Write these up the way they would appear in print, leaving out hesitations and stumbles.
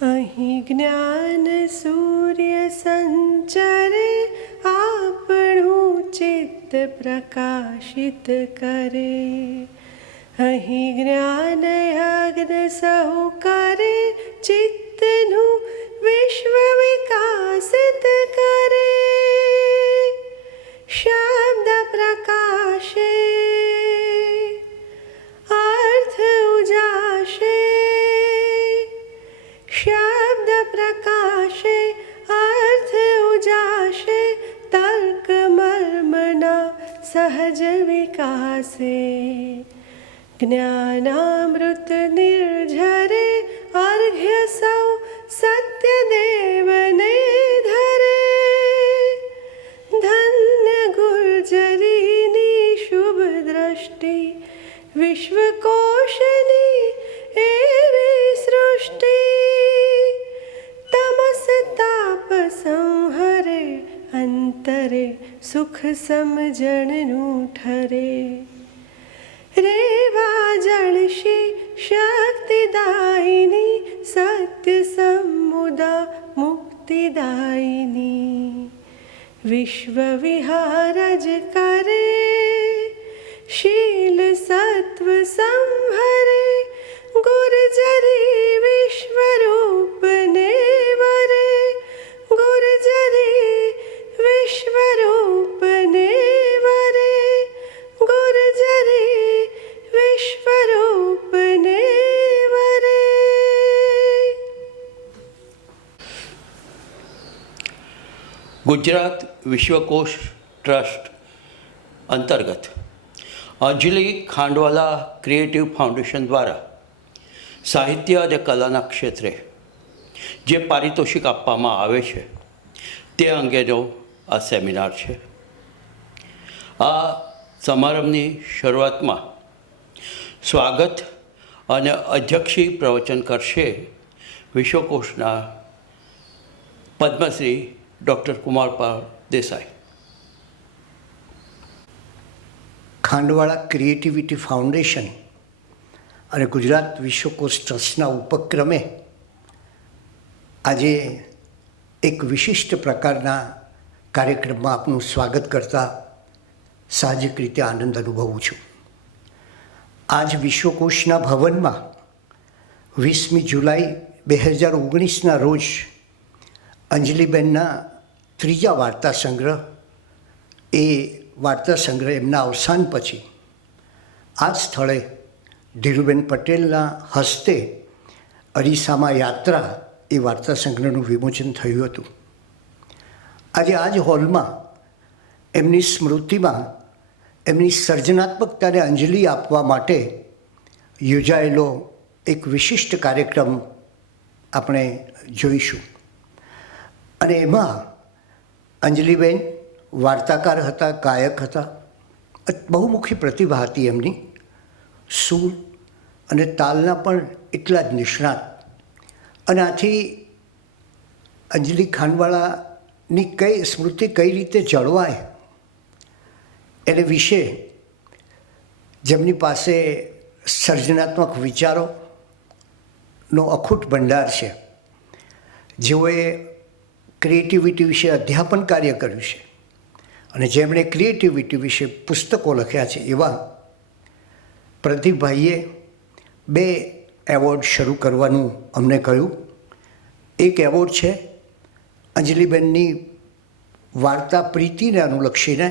અહીં જ્ઞાન સૂર્ય સંચરે આપણું ચિત્ત પ્રકાશિત કરે. અહીં જ્ઞાન યજ્ઞ સહુ કરે ચિત્તનું વિશ્વ વિકાસિત કરે. શબ્દ પ્રકાશે અર્થ ઉજાશે. શબ્દ પ્રકાશે અર્થ ઉજાશે. તર્ક મર્મના સહજ વિકાસે. જ્ઞાનામૃત નિર્ઝરે અર્ઘ્ય સૌ સત્યદેવને ધરે. ધન્ય ગુર્જરીની શુભ દ્રષ્ટિ વિશ્વકોશની એવી સૃષ્ટિ. તમસ તાપ સંહરે અંતરે સુખ સમજણનું ઠરે. રેવા જળશી શક્તિદાયિની સત્ય સમુદા મુક્તિદાયિની. વિશ્વ વિહાર જ કરે શીલ સત્વ સંહરે. ગુર્જરી વિશ્વરૂપને વરે. ગુર્જરી વિશ્વરૂપને વરે. ગુર્જરી વિશ્વરૂપને વરે. ગુજરાત વિશ્વકોશ ટ્રસ્ટ અંતર્ગત અંજલિ ખાંડવાલા ક્રિએટિવ ફાઉન્ડેશન દ્વારા સાહિત્ય અને કલાના ક્ષેત્રે જે પારિતોષિક આપવામાં આવે છે તે અંગેનો આ સેમિનાર છે. આ સમારંભની શરૂઆતમાં સ્વાગત અને અધ્યક્ષી પ્રવચન કરશે વિશ્વકોશના Padmashri doctor Kumarpal Desai. Khandwala creativity foundation અને ગુજરાત વિશ્વકોશ ટ્રસ્ટના ઉપક્રમે આજે એક વિશિષ્ટ પ્રકારના કાર્યક્રમમાં આપનું સ્વાગત કરતા સાહજિક રીતે આનંદ અનુભવું છું. આજ વિશ્વકોશના ભવનમાં 20મી જુલાઈ 2019ના રોજ અંજલિબેનના ત્રીજા વાર્તા સંગ્રહ એ વાર્તા સંગ્રહ એમના અવસાન પછી આ જ સ્થળે ધીરુબેન પટેલના હસ્તે અરીસામાં યાત્રા એ વાર્તા સંગ્રહનું વિમોચન થયું હતું. આજે આ જ હોલમાં એમની સ્મૃતિમાં એમની સર્જનાત્મકતાને અંજલિ આપવા માટે યોજાયેલો એક વિશિષ્ટ કાર્યક્રમ આપણે જોઈશું. અને એમાં અંજલિબેન વાર્તાકાર હતા, ગાયક હતા, બહુમુખી પ્રતિભા હતી એમની. સૂર અને તાલના પણ એટલા જ નિષ્ણાત. અને આથી અંજલિ ખાંડવાળાની સ્મૃતિ કઈ રીતે જળવાય એને વિશે જેમની પાસે સર્જનાત્મક વિચારોનો અખૂટ ભંડાર છે, જેઓએ ક્રિએટિવિટી વિશે અધ્યાપન કાર્ય કર્યું છે અને જેમણે ક્રિએટિવિટી વિશે પુસ્તકો લખ્યા છે, એવા પ્રદીપભાઈએ 2 એવોર્ડ શરૂ કરવાનું અમને કહ્યું. એક એવોર્ડ છે અંજલિબેનની વાર્તા પ્રીતિને અનુલક્ષીને,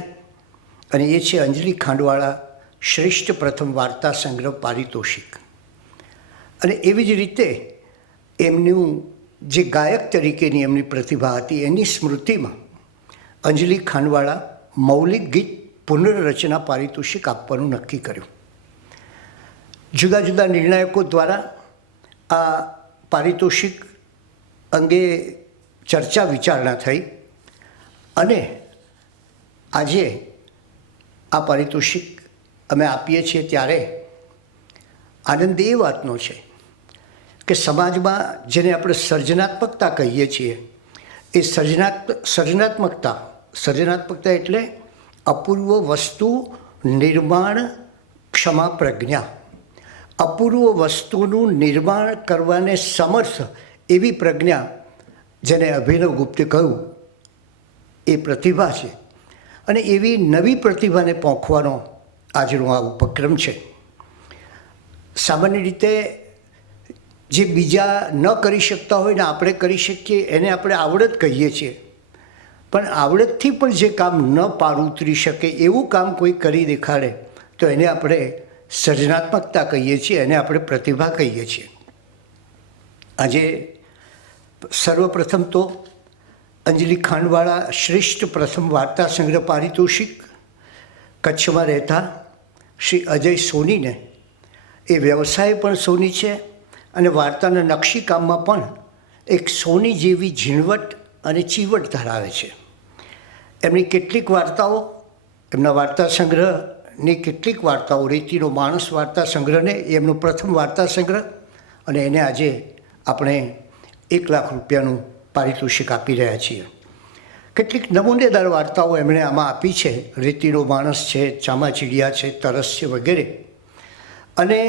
અને એ છે અંજલિ ખાંડવાળા શ્રેષ્ઠ પ્રથમ વાર્તા સંગ્રહ પારિતોષિક. અને એવી જ રીતે એમનું જે ગાયક તરીકેની એમની પ્રતિભા હતી એની સ્મૃતિમાં અંજલિ ખાંડવાળા મૌલિક ગીત પુનર્રચના પારિતોષિક આપવાનું નક્કી કર્યું. જુદા જુદા નિર્ણાયકો દ્વારા આ પારિતોષિક અંગે ચર્ચા વિચારણા થઈ અને આજે આ પારિતોષિક અમે આપીએ છીએ ત્યારે આનંદ એ વાતનો છે કે સમાજમાં જેને આપણે સર્જનાત્મકતા કહીએ છીએ એ સર્જનાત્મકતા એટલે અપૂર્વ વસ્તુ નિર્માણ ક્ષમા પ્રજ્ઞા. અપૂર્વ વસ્તુનું નિર્માણ કરવાને સમર્થ એવી પ્રજ્ઞા, જેને અભિનવ ગુપ્તે કહ્યું એ પ્રતિભા છે, અને એવી નવી પ્રતિભાને પોંખવાનો આજનો આ ઉપક્રમ છે. સામાન્ય રીતે જે બીજા ન કરી શકતા હોય ને આપણે કરી શકીએ એને આપણે આવડત કહીએ છીએ, પણ આવડતથી પણ જે કામ ન પાર ઉતરી શકે એવું કામ કોઈ કરી દેખાડે તો એને આપણે સર્જનાત્મકતા કહીએ છીએ, એને આપણે પ્રતિભા કહીએ છીએ. આજે સર્વપ્રથમ તો અંજલિ ખાંડવાળા શ્રેષ્ઠ પ્રથમ વાર્તા સંગ્રહ પારિતોષિક કચ્છમાં રહેતા શ્રી અજય સોનીને, એ વ્યવસાય પણ સોની છે અને વાર્તાના નકશીકામમાં પણ એક સોની જેવી ઝીણવટ અને ચીવટ ધરાવે છે. એમની કેટલીક વાર્તાઓ, એમના વાર્તા સંગ્રહની કેટલીક વાર્તાઓ, રીતિનો માણસ વાર્તા સંગ્રહને એમનો પ્રથમ વાર્તા સંગ્રહ, અને એને આજે આપણે 1 લાખ રૂપિયાનું પારિતોષિક આપી રહ્યા છીએ. કેટલીક નમૂનેદાર વાર્તાઓ એમણે આમાં આપી છે. રીતિનો માણસ છે, ચામાચીડિયા છે, તરસ છે વગેરે. અને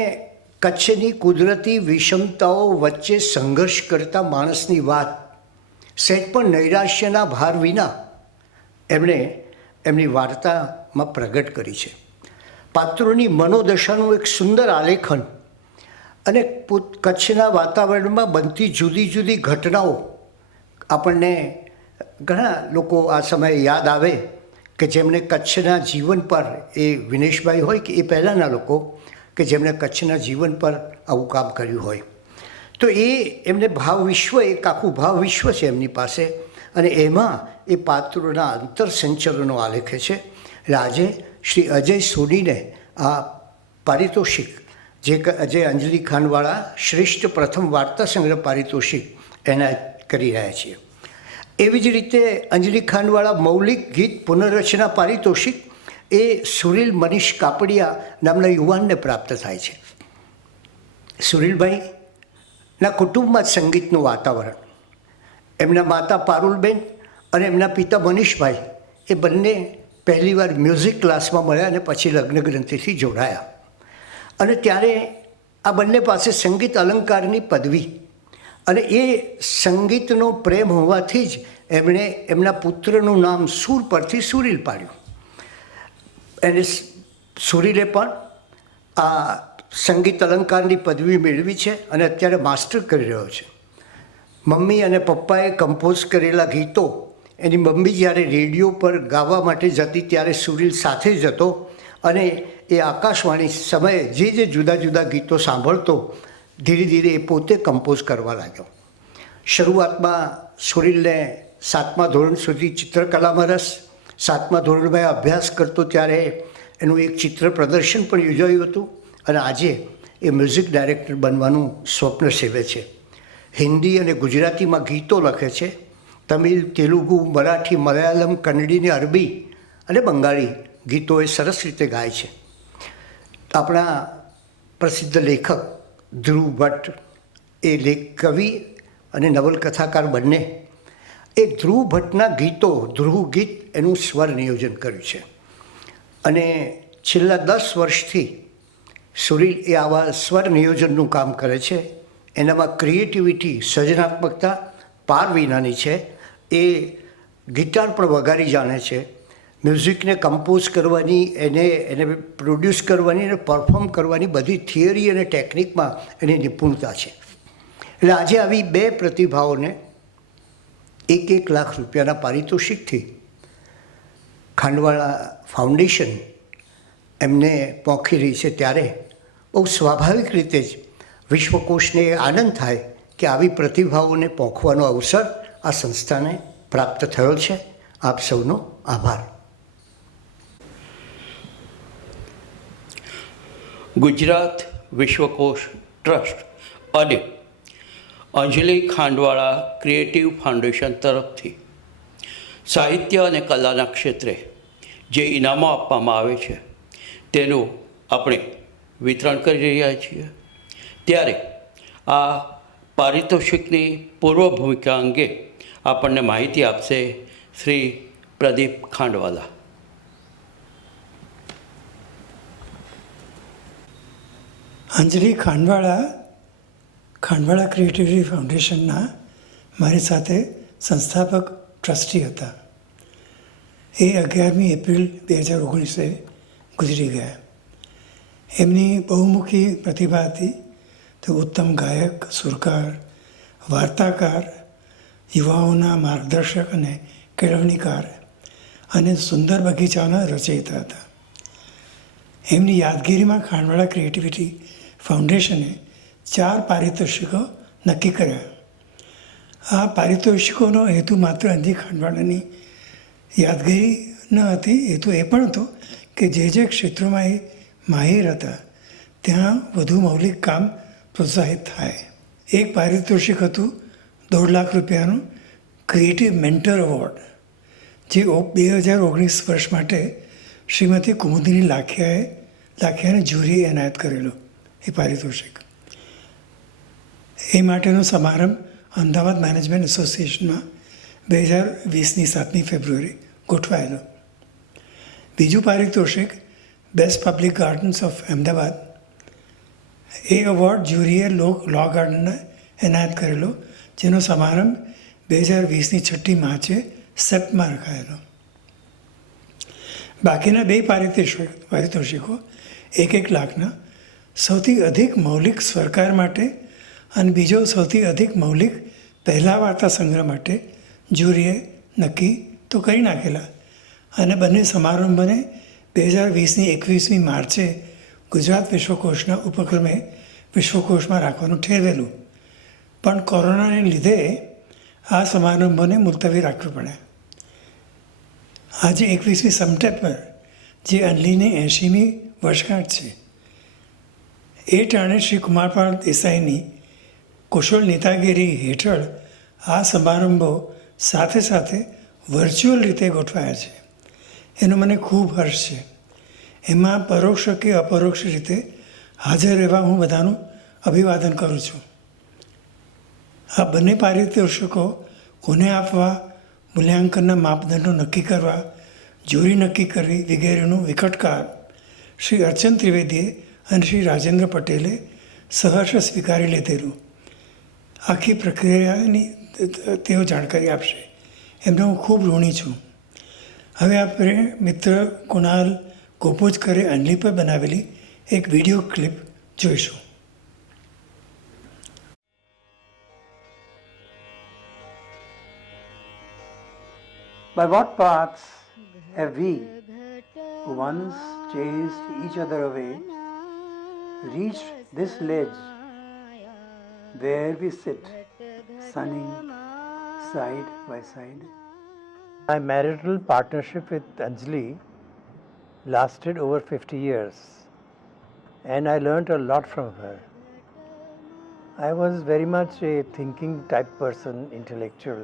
કચ્છની કુદરતી વિષમતાઓ વચ્ચે સંઘર્ષ કરતા માણસની વાત સહેજ પણ નૈરાશ્યના ભાર વિના એમણે એમની વાર્તામાં પ્રગટ કરી છે. પાત્રોની મનોદશાનું એક સુંદર આલેખન અને કચ્છના વાતાવરણમાં બનતી જુદી જુદી ઘટનાઓ આપણને ઘણા લોકો આ સમયે યાદ આવે કે જેમણે કચ્છના જીવન પર, એ વિનેશભાઈ હોય કે એ પહેલાંના લોકો કે જેમણે કચ્છના જીવન પર આવું કામ કર્યું હોય, તો એ એમને ભાવ વિશ્વ, એક આખું ભાવ વિશ્વ છે એમની પાસે, અને એમાં એ પાત્રોના અંતર સંચલનો આલેખે છે. એટલે આજે શ્રી અજય સોનીને આ પારિતોષિક, જે અંજલિ ખાંડવાળા શ્રેષ્ઠ પ્રથમ વાર્તા સંગ્રહ પારિતોષિક એનાયત કરી રહ્યા છીએ. એવી જ રીતે અંજલિ ખાંડવાળા મૌલિક ગીત પુનર્રચના પારિતોષિક એ સુરીલ મનીષ કાપડિયા નામના યુવાનને પ્રાપ્ત થાય છે. સુરીલભાઈના કુટુંબમાં જ સંગીતનું વાતાવરણ. એમના માતા પારુલબેન અને એમના પિતા મનીષભાઈ એ બંને પહેલીવાર મ્યુઝિક ક્લાસમાં મળ્યા અને પછી લગ્ન ગ્રંથિથી જોડાયા. અને ત્યારે આ બંને પાસે સંગીત અલંકારની પદવી અને એ સંગીતનો પ્રેમ હોવાથી જ એમણે એમના પુત્રનું નામ સૂર પરથી સુરીલ પાડ્યું. એને સુરીલે પણ આ સંગીત અલંકારની પદવી મેળવી છે અને અત્યારે માસ્ટર કરી રહ્યો છે. મમ્મી અને પપ્પાએ કમ્પોઝ કરેલા ગીતો એની મમ્મી જ્યારે રેડિયો પર ગાવા માટે જતી ત્યારે સુરીલ સાથે જ હતો, અને એ આકાશવાણી સમયે જે જુદા જુદા ગીતો સાંભળતો ધીરે ધીરે એ પોતે કમ્પોઝ કરવા લાગ્યો. શરૂઆતમાં સુરીલને 7મા ધોરણ સુધી ચિત્રકલામાં રસ. 7મા ધોરણમાં અભ્યાસ કરતો ત્યારે એનું એક ચિત્ર પ્રદર્શન પણ યોજાયું હતું, અને આજે એ મ્યુઝિક ડાયરેક્ટર બનવાનું સ્વપ્ન સેવે છે. હિન્દી અને ગુજરાતીમાં ગીતો લખે છે. તમિલ, તેલુગુ, મરાઠી, મલયાલમ, કન્નડી ને અરબી અને બંગાળી ગીતો એ સરસ રીતે ગાય છે. આપણા પ્રસિદ્ધ લેખક ધ્રુવ ભટ્ટ એ કવિ અને નવલકથાકાર બંને, એ ધ્રુવ ભટ્ટના ગીતો, ધ્રુવ ગીત એનું સ્વર નિયોજન કર્યું છે. અને છેલ્લા 10 વર્ષથી સુરીલ એ આવા સ્વર નિયોજનનું કામ કરે છે. એનામાં ક્રિએટિવિટી, સર્જનાત્મકતા પાર વિનાની છે. એ ગિટાર પણ વગાડી જાણે છે. મ્યુઝિકને કમ્પોઝ કરવાની, એને પ્રોડ્યુસ કરવાની અને પરફોર્મ કરવાની બધી થિયરી અને ટેકનિકમાં એની નિપુણતા છે. એટલે આજે આવી 2 પ્રતિભાઓને 1 લાખ રૂપિયાના પારિતોષિકથી ખાંડવાળા ફાઉન્ડેશન એમને પોંખી રહી છે, ત્યારે બહુ સ્વાભાવિક રીતે જ વિશ્વકોશને આનંદ થાય કે આવી પ્રતિભાઓને પોંખવાનો અવસર આ સંસ્થાને પ્રાપ્ત થયો છે. આપ સૌનો આભાર. ગુજરાત વિશ્વકોશ ટ્રસ્ટ અને અંજલિ ખાંડવાળા ક્રિએટિવ ફાઉન્ડેશન તરફથી સાહિત્ય અને કલાના ક્ષેત્રે જે ઇનામો આપવામાં આવે છે તેનું આપણે વિતરણ કરી રહ્યા છીએ. ત્યારે આ પારિતોષિકની પૂર્વ ભૂમિકા અંગે આપણને માહિતી આપશે શ્રી પ્રદીપ ખાંડવાલા. અંજલિ ખાંડવાળા ખાંડવાળા ક્રિએટિવિટી ફાઉન્ડેશનના મારી સાથે સંસ્થાપક ટ્રસ્ટી હતા. એ 11મી એપ્રિલ 2019 ગુજરી ગયા. એમની બહુમુખી પ્રતિભા હતી. તો ઉત્તમ ગાયક, સુરકાર, વાર્તાકાર, યુવાઓના માર્ગદર્શક અને કેળવણીકાર અને સુંદર બગીચાના રચયિતા હતા. એમની યાદગીરીમાં ખાંડવાળા ક્રિએટિવિટી ફાઉન્ડેશને 4 પારિતોષિકો નક્કી કર્યા. આ પારિતોષિકોનો હેતુ માત્ર અંજી ખાંડવાળાની યાદગીરી ન હતી. હેતુ એ પણ હતો કે જે ક્ષેત્રોમાં એ માહિર હતા ત્યાં વધુ મૌલિક કામ પ્રોત્સાહિત થાય. એક પારિતોષિક હતું 1.5 લાખ રૂપિયાનું ક્રિએટિવ મેન્ટર એવોર્ડ, જે 2019 વર્ષ માટે શ્રીમતી કુમુદિની લાખિયાને જ્યુરીએ એનાયત કરેલો એ પારિતોષિક. એ માટેનો સમારંભ અમદાવાદ મેનેજમેન્ટ એસોસિએશનમાં 2020ની 7મી ફેબ્રુઆરી ગોઠવાયેલો. બીજું પારિતોષિક best public gardens of Ahmedabad. એ એવોર્ડ જ્યુરીએ લો ગાર્ડનને એનાયત કરેલો, જેનો સમારંભ 2020ની 6મી માર્ચે સેપ્ટમાં રખાયેલો. બાકીના 2 પારિતોષિકો 1 લાખના, સૌથી અધિક મૌલિક સ્વરકાર માટે અને બીજો સૌથી અધિક મૌલિક પહેલા વાર્તા સંગ્રહ માટે જ્યુરીએ નક્કી તો કરી નાખેલા. અને બંને સમારંભને 2020ની 21મી માર્ચે ગુજરાત વિશ્વકોશના ઉપક્રમે વિશ્વકોશમાં રાખવાનું ઠેરવેલું. પણ કોરોનાને લીધે આ સમારંભોને મુલતવી રાખવું પડે. આજે 21મી સપ્ટેમ્બર, જે અંજલિની 80મી વર્ષગાંઠ છે, એ ટાણે શ્રી કુમારપાળ દેસાઈની કુશળ નેતાગીરી હેઠળ આ સમારંભો સાથે સાથે વર્ચ્યુઅલ રીતે ગોઠવાયા છે. એનો મને ખૂબ હર્ષ છે. એમાં પરોક્ષ કે અપરોક્ષ રીતે હાજર રહેવા હું બધાનું અભિવાદન કરું છું. આ બંને પારિતોષિકો કોને આપવા, મૂલ્યાંકનના માપદંડો નક્કી કરવા, જ્યુરી નક્કી કરવી વગેરેનું વિકટકાર શ્રી અર્ચન ત્રિવેદીએ અને શ્રી રાજેન્દ્ર પટેલે સહર્ષ સ્વીકારી લીધેલું. આખી પ્રક્રિયાની તેઓ જાણકારી આપશે. એમને હું ખૂબ ઋણી છું. હવે આપણે મિત્ર કુણાલ ગોપોજકરે અંજલિ પર બનાવેલી એક વિડીયો ક્લિપ જોઈશું. By what paths have we, who once chased each other away, reached this ledge where we sit, sunning side by side? My marital partnership with Anjali lasted over 50 years, and I learnt a lot from her. I was very much a thinking type person, intellectual,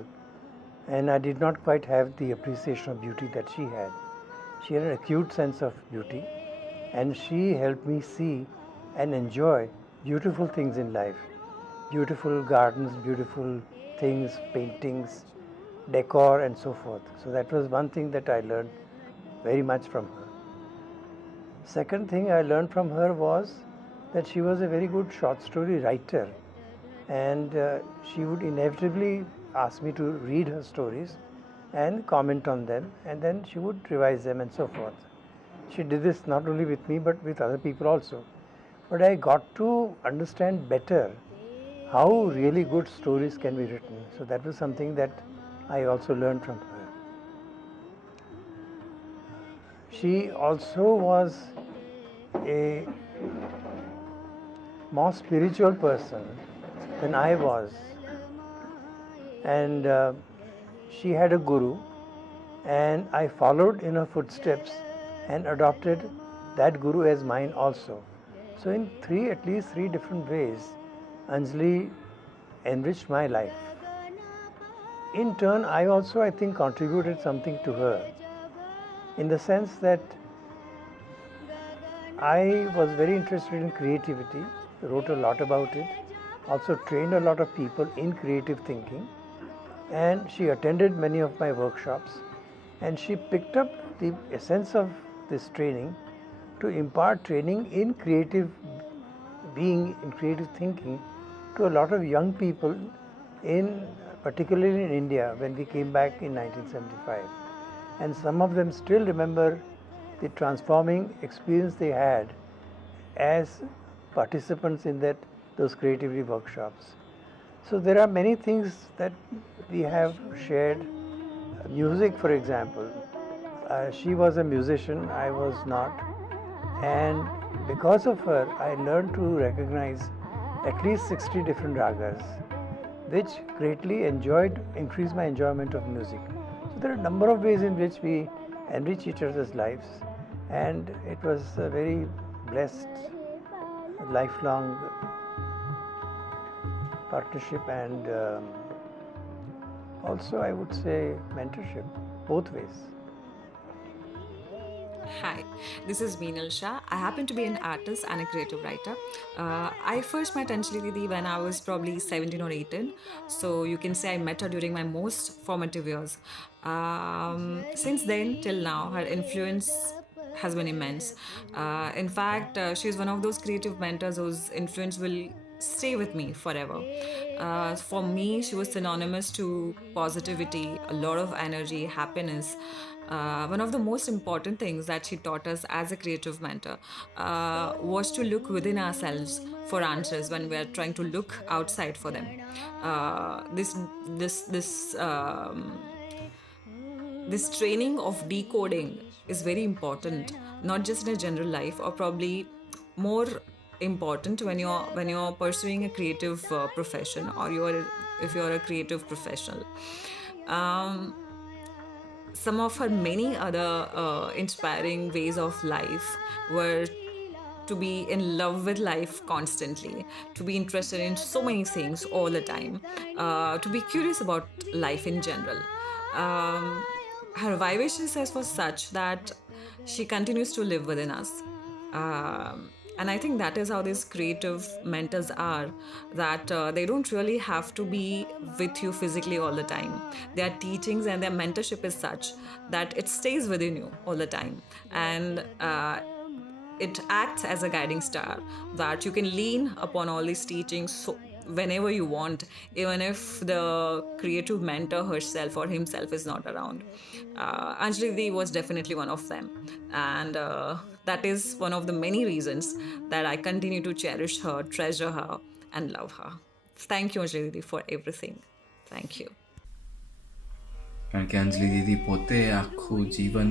and I did not quite have the appreciation of beauty that she had. She had an acute sense of beauty, and she helped me see and enjoy beautiful things in life. Beautiful gardens, beautiful things, paintings, decor and so forth. So that was one thing that I learned very much from her. Second thing I learned from her was that she was a very good short story writer, and she would inevitably ask me to read her stories and comment on them, and then she would revise them and so forth. She did this not only with me but with other people also. But I got to understand better how really good stories can be written. So that was something that I also learned from her. She also was a more spiritual person than I was, and she had a guru, and I followed in her footsteps and adopted that guru as mine also. So in at least three different ways, Anjali enriched my life. In turn, I also, I think, contributed something to her, in the sense that I was very interested in creativity, wrote a lot about it, also trained a lot of people in creative thinking, and she attended many of my workshops, and she picked up the essence of this training to impart training in creative being, in creative thinking to a lot of young people, particularly in India, when we came back in 1975. And some of them still remember the transforming experience they had as participants in those creativity workshops. So there are many things that we have shared. Music, for example. She was a musician, I was not. And because of her, I learned to recognize at least 60 different ragas, which greatly increased my enjoyment of music. So there are a number of ways in which we enrich each other's lives, and it was a very blessed, lifelong partnership and also I would say mentorship, both ways. Hi, this is Meenal Shah. I happen to be an artist and a creative writer. I first met Anjali Didi when I was probably 17 or 18. So you can say I met her during my most formative years. Since then till now, her influence has been immense. In fact, she's one of those creative mentors whose influence will stay with me forever. For me, she was synonymous to positivity, a lot of energy, happiness. One of the most important things that she taught us as a creative mentor was to look within ourselves for answers when we are trying to look outside for them. This training of decoding is very important, not just in a general life, or probably more important when you're pursuing a creative profession, or if you're a creative professional. Some of her many other inspiring ways of life were to be in love with life constantly, to be interested in so many things all the time, to be curious about life in general. Her vivaciousness was such that she continues to live within us. And I think that is how these creative mentors are, that they don't really have to be with you physically all the time. Their teachings and their mentorship is such that it stays within you all the time. And it acts as a guiding star that you can lean upon all these teachings whenever you want, even if the creative mentor herself or himself is not around. Anjali Didi was definitely one of them, and that is one of the many reasons that I continue to cherish her, treasure her, and love her. Thank you, Anjali Didi, for everything. Thank you. કારણ કે અંજલિ દીદી પોતે આખું જીવન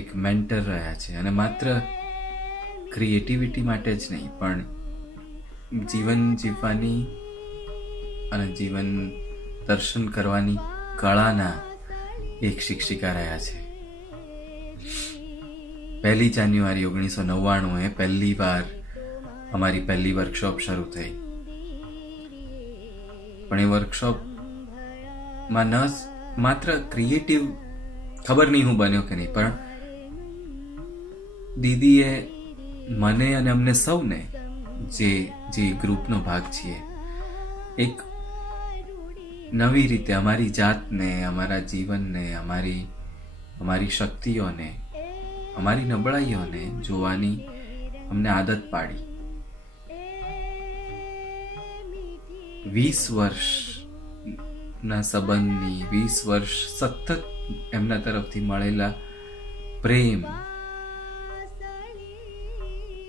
એક mentor રહ્યા છે, અને માત્ર ક્રિએટિવિટી માટે જ નહીં, પણ જીવન જીવવાની અને જીવન દર્શન કરવાની કળાના એક શિક્ષિકા રહ્યા છે. 1 જાન્યુઆરી 1999 પહેલી વાર અમારી પહેલી વર્કશોપ શરૂ થઈ. પણ એ વર્કશોપમાં ન માત્ર ક્રિએટિવ, ખબર નહીં હું બન્યો કે નહીં, પણ દીદીએ મને અને અમને સૌને જે ગ્રુપનો ભાગ છીએ, એક નવી રીતે અમારી જાતને, અમારા જીવનને, અમારી શક્તિઓને, અમારી નબળાઈઓને જોવાની અમને આદત પાડી. 20 વર્ષના સંબંધની, 20 વર્ષ સતત એમના તરફથી મળેલા પ્રેમ,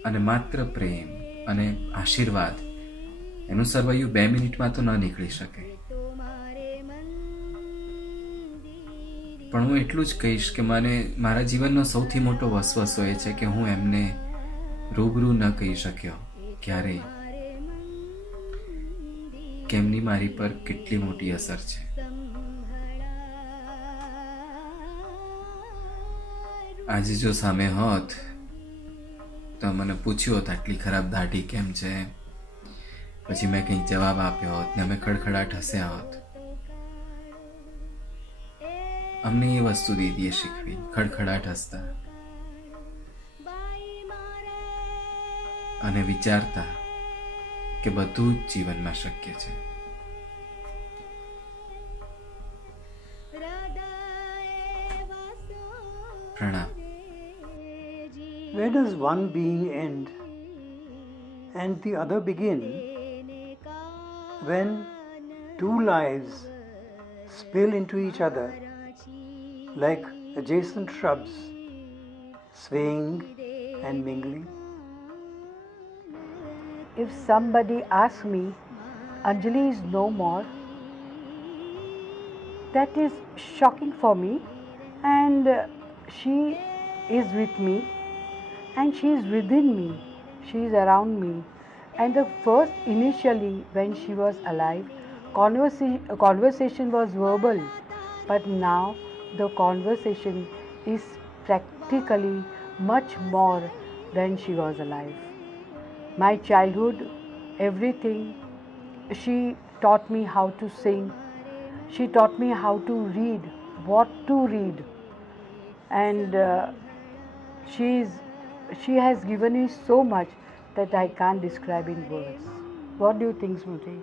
અને માત્ર પ્રેમ અને આશીર્વાદ, એનું સરવૈયું 2 મિનિટમાં તો ન નીકળી શકે. પણ હું એટલું જ કહીશ કે મને મારા જીવનનો સૌથી મોટો વસવસો એ છે કે હું એમને રૂબરૂ ન કહી શક્યો ક્યારેય કે એમની મારી પર કેટલી મોટી અસર છે. આજે જો સામે હોત તો મને પૂછ્યું હોત આટલી ખરાબ દાઢી કેમ છે, પછી મેં કંઈક જવાબ આપ્યો હોત ને અમે ખડખડાટ હસ્યા હોત. અમને એ વસ્તુ દીદીએ શીખવી, ખડખડાટ હસતા અને વિચારતા કે બધું જ જીવનમાં શક્ય છે. પ્રણામ. Where does one being end and the other begin when two lives spill into each other like adjacent shrubs, swaying and mingling? If somebody asks me, Anjali is no more, that is shocking for me, and she is with me, and she is within me, she is around me. And the first, initially, when she was alive, conversation was verbal, but now the conversation is practically much more when she was alive. My childhood, everything, she taught me how to sing, she taught me how to read, what to read, and she has given me so much that I can't describe in words. What do you think, Smriti?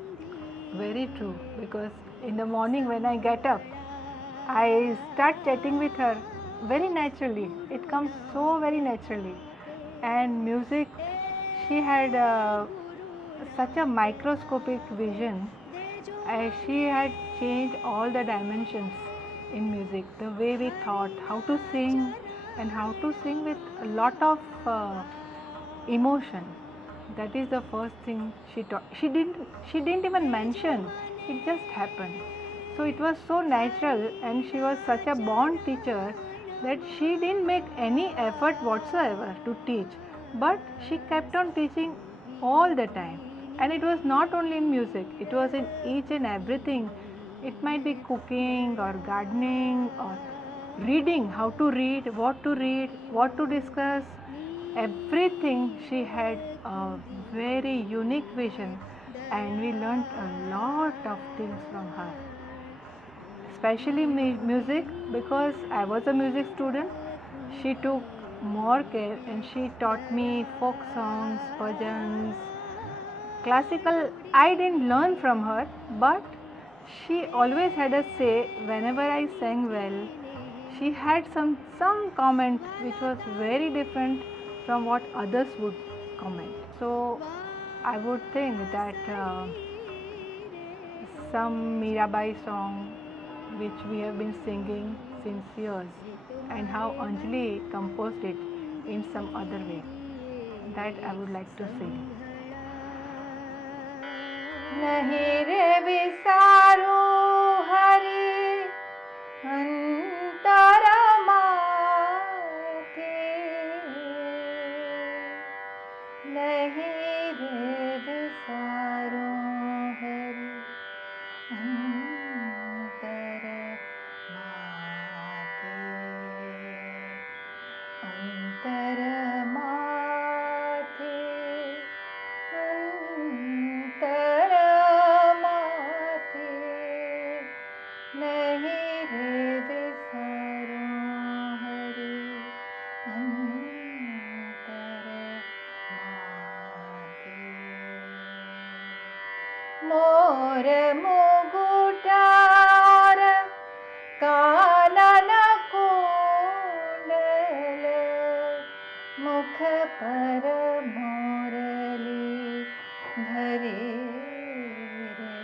Very true, because in the morning when I get up, I start chatting with her very naturally. It comes so very naturally. And music, she had such a microscopic vision. She had changed all the dimensions in music, the way we thought, how to sing, and how to sing with a lot of emotion. That is the first thing she taught. She didn't even mention, it just happened. So it was so natural, and she was such a born teacher that she didn't make any effort whatsoever to teach, but she kept on teaching all the time. And it was not only in music, it was in each and everything. It might be cooking or gardening or reading, how to read, what to discuss, everything. She had a very unique vision, and we learned a lot of things from her, especially music, because I was a music student. She took more care and she taught me folk songs, bhajans, classical. I didn't learn from her, but she always had a say whenever I sang well. She had some comment which was very different from what others would comment. So I would think that some Mirabai song which we have been singing since years, and how Anjali composed it in some other way, that I would like to sing. नहीं रे विसारू हरि अंतर माथे नहीं रे विसारू हरि अंतर माथे अंतर माथे अंतर माथे नहीं रे विसारू हरि अंतर माथे मोर मुकुटार कानन कुंडल मुख पर मोरली धरे रे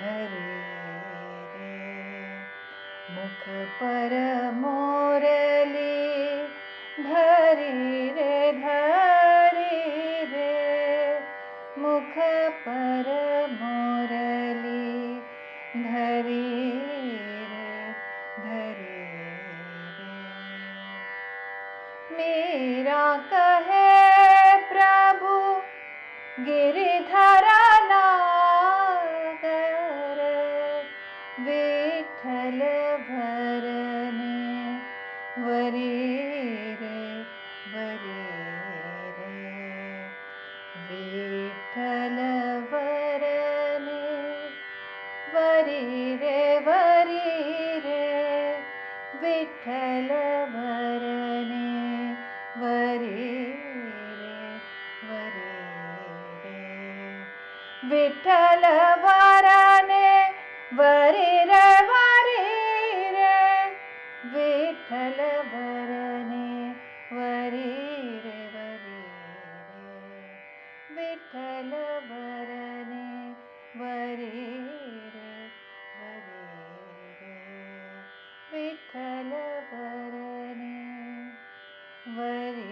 धरे रे मुख पर मोरली धरी रे मुख पर मोरली धरी रे मेरा कहे प्रभु गिरिधर नागर विठल भरने वरी रे विठल भरने वरी रे विठल भरने वरी रे विठल भरने वरी रे विठल भरने वरी रे विठल भरने વરે વિઠ્ઠલ વરને વરે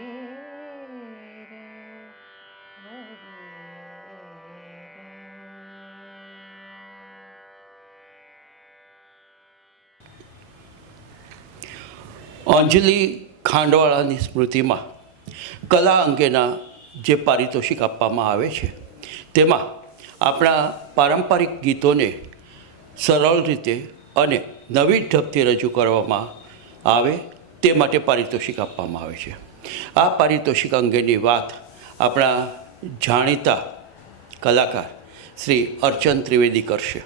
અંજલિ ખાંડવાળાની સ્મૃતિમાં કલા અંગેના જે પારિતોષિક આપવામાં આવે છે તેમાં આપણા પારંપરિક ગીતોને સરળ રીતે અને નવી ઢબથી રજૂ કરવામાં આવે તે માટે પારિતોષિક આપવામાં આવે છે. આ પારિતોષિક અંગેની વાત આપણા જાણીતા કલાકાર શ્રી અર્ચન ત્રિવેદી કરશે.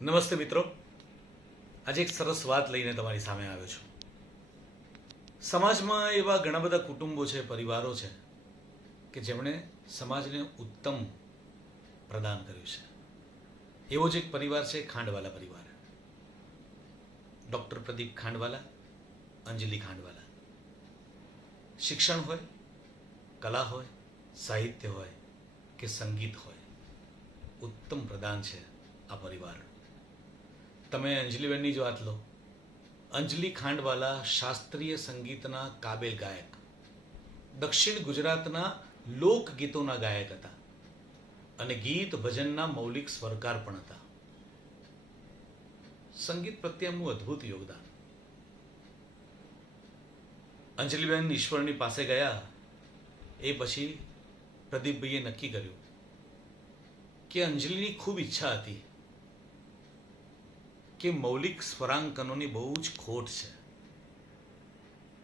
નમસ્તે મિત્રો, આજે એક સરસ વાત લઈને તમારી સામે આવ્યો છું. સમાજમાં એવા ઘણા બધા કુટુંબો છે, પરિવારો છે કે જેમણે સમાજને ઉત્તમ પ્રદાન કર્યું છે. એવો જ એક પરિવાર છે ખાંડવાલા પરિવાર. ડૉક્ટર પ્રદીપ ખાંડવાલા, અંજલિ ખાંડવાલા. શિક્ષણ હોય, કલા હોય, સાહિત્ય હોય કે સંગીત હોય, ઉત્તમ પ્રદાન છે આ પરિવાર. તમે અંજલિબેનની જ વાત લો. અંજલિ ખાંડવાલા શાસ્ત્રીય સંગીતના કાબેલ ગાયક, દક્ષિણ ગુજરાતના લોકગીતોના ગાયક હતા અને ગીત ભજનના મૌલિક સ્વરકાર પણ હતા. સંગીત પ્રત્યે એમનું અદ્ભુત યોગદાન. અંજલિબેન ઈશ્વરની પાસે ગયા એ પછી પ્રદીપભાઈએ નક્કી કર્યું કે અંજલિની ખૂબ ઈચ્છા હતી કે મૌલિક સ્વરાંકનોની બહુ જ ખોટ છે,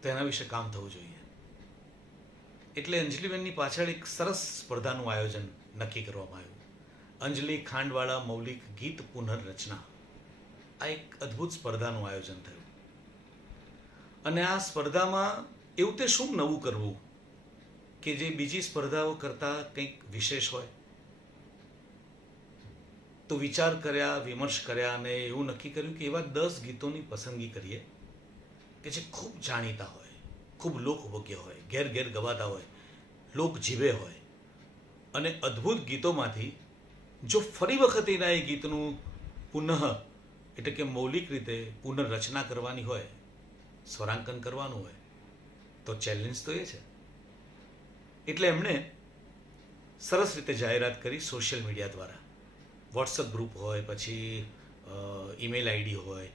તેના વિશે કામ થવું જોઈએ. એટલે અંજલિબેનની પાછળ એક સરસ સ્પર્ધાનું આયોજન નક્કી કરવામાં આવ્યું. અંજલિ ખાંડવાળા મૌલિક ગીત પુનર્રચના, આ એક અદ્ભુત સ્પર્ધાનું આયોજન થયું. અને આ સ્પર્ધામાં એવું તે શું નવું કરવું કે જે બીજી સ્પર્ધાઓ કરતાં કંઈક વિશેષ હોય. તો વિચાર કર્યા, વિમર્શ કર્યા અને એવું નક્કી કર્યું કે એવા 10 ગીતોની પસંદગી કરીએ કે જે ખૂબ જાણીતા હોય, ખૂબ લોકભોગ્ય હોય, ઘેર ઘેર ગવાતા હોય, લોક જીવે હોય. અને અદ્ભુત ગીતોમાંથી જો ફરી વખત એના એ ગીતનું પુનઃ એટલે કે મૌલિક રીતે પુનર્રચના કરવાની હોય, સ્વરાંકન કરવાનું હોય, તો ચેલેન્જ તો એ છે. એટલે એમણે સરસ રીતે જાહેરાત કરી સોશિયલ મીડિયા દ્વારા. વોટ્સઅપ ગ્રુપ હોય, પછી ઈમેલ આઈડી હોય,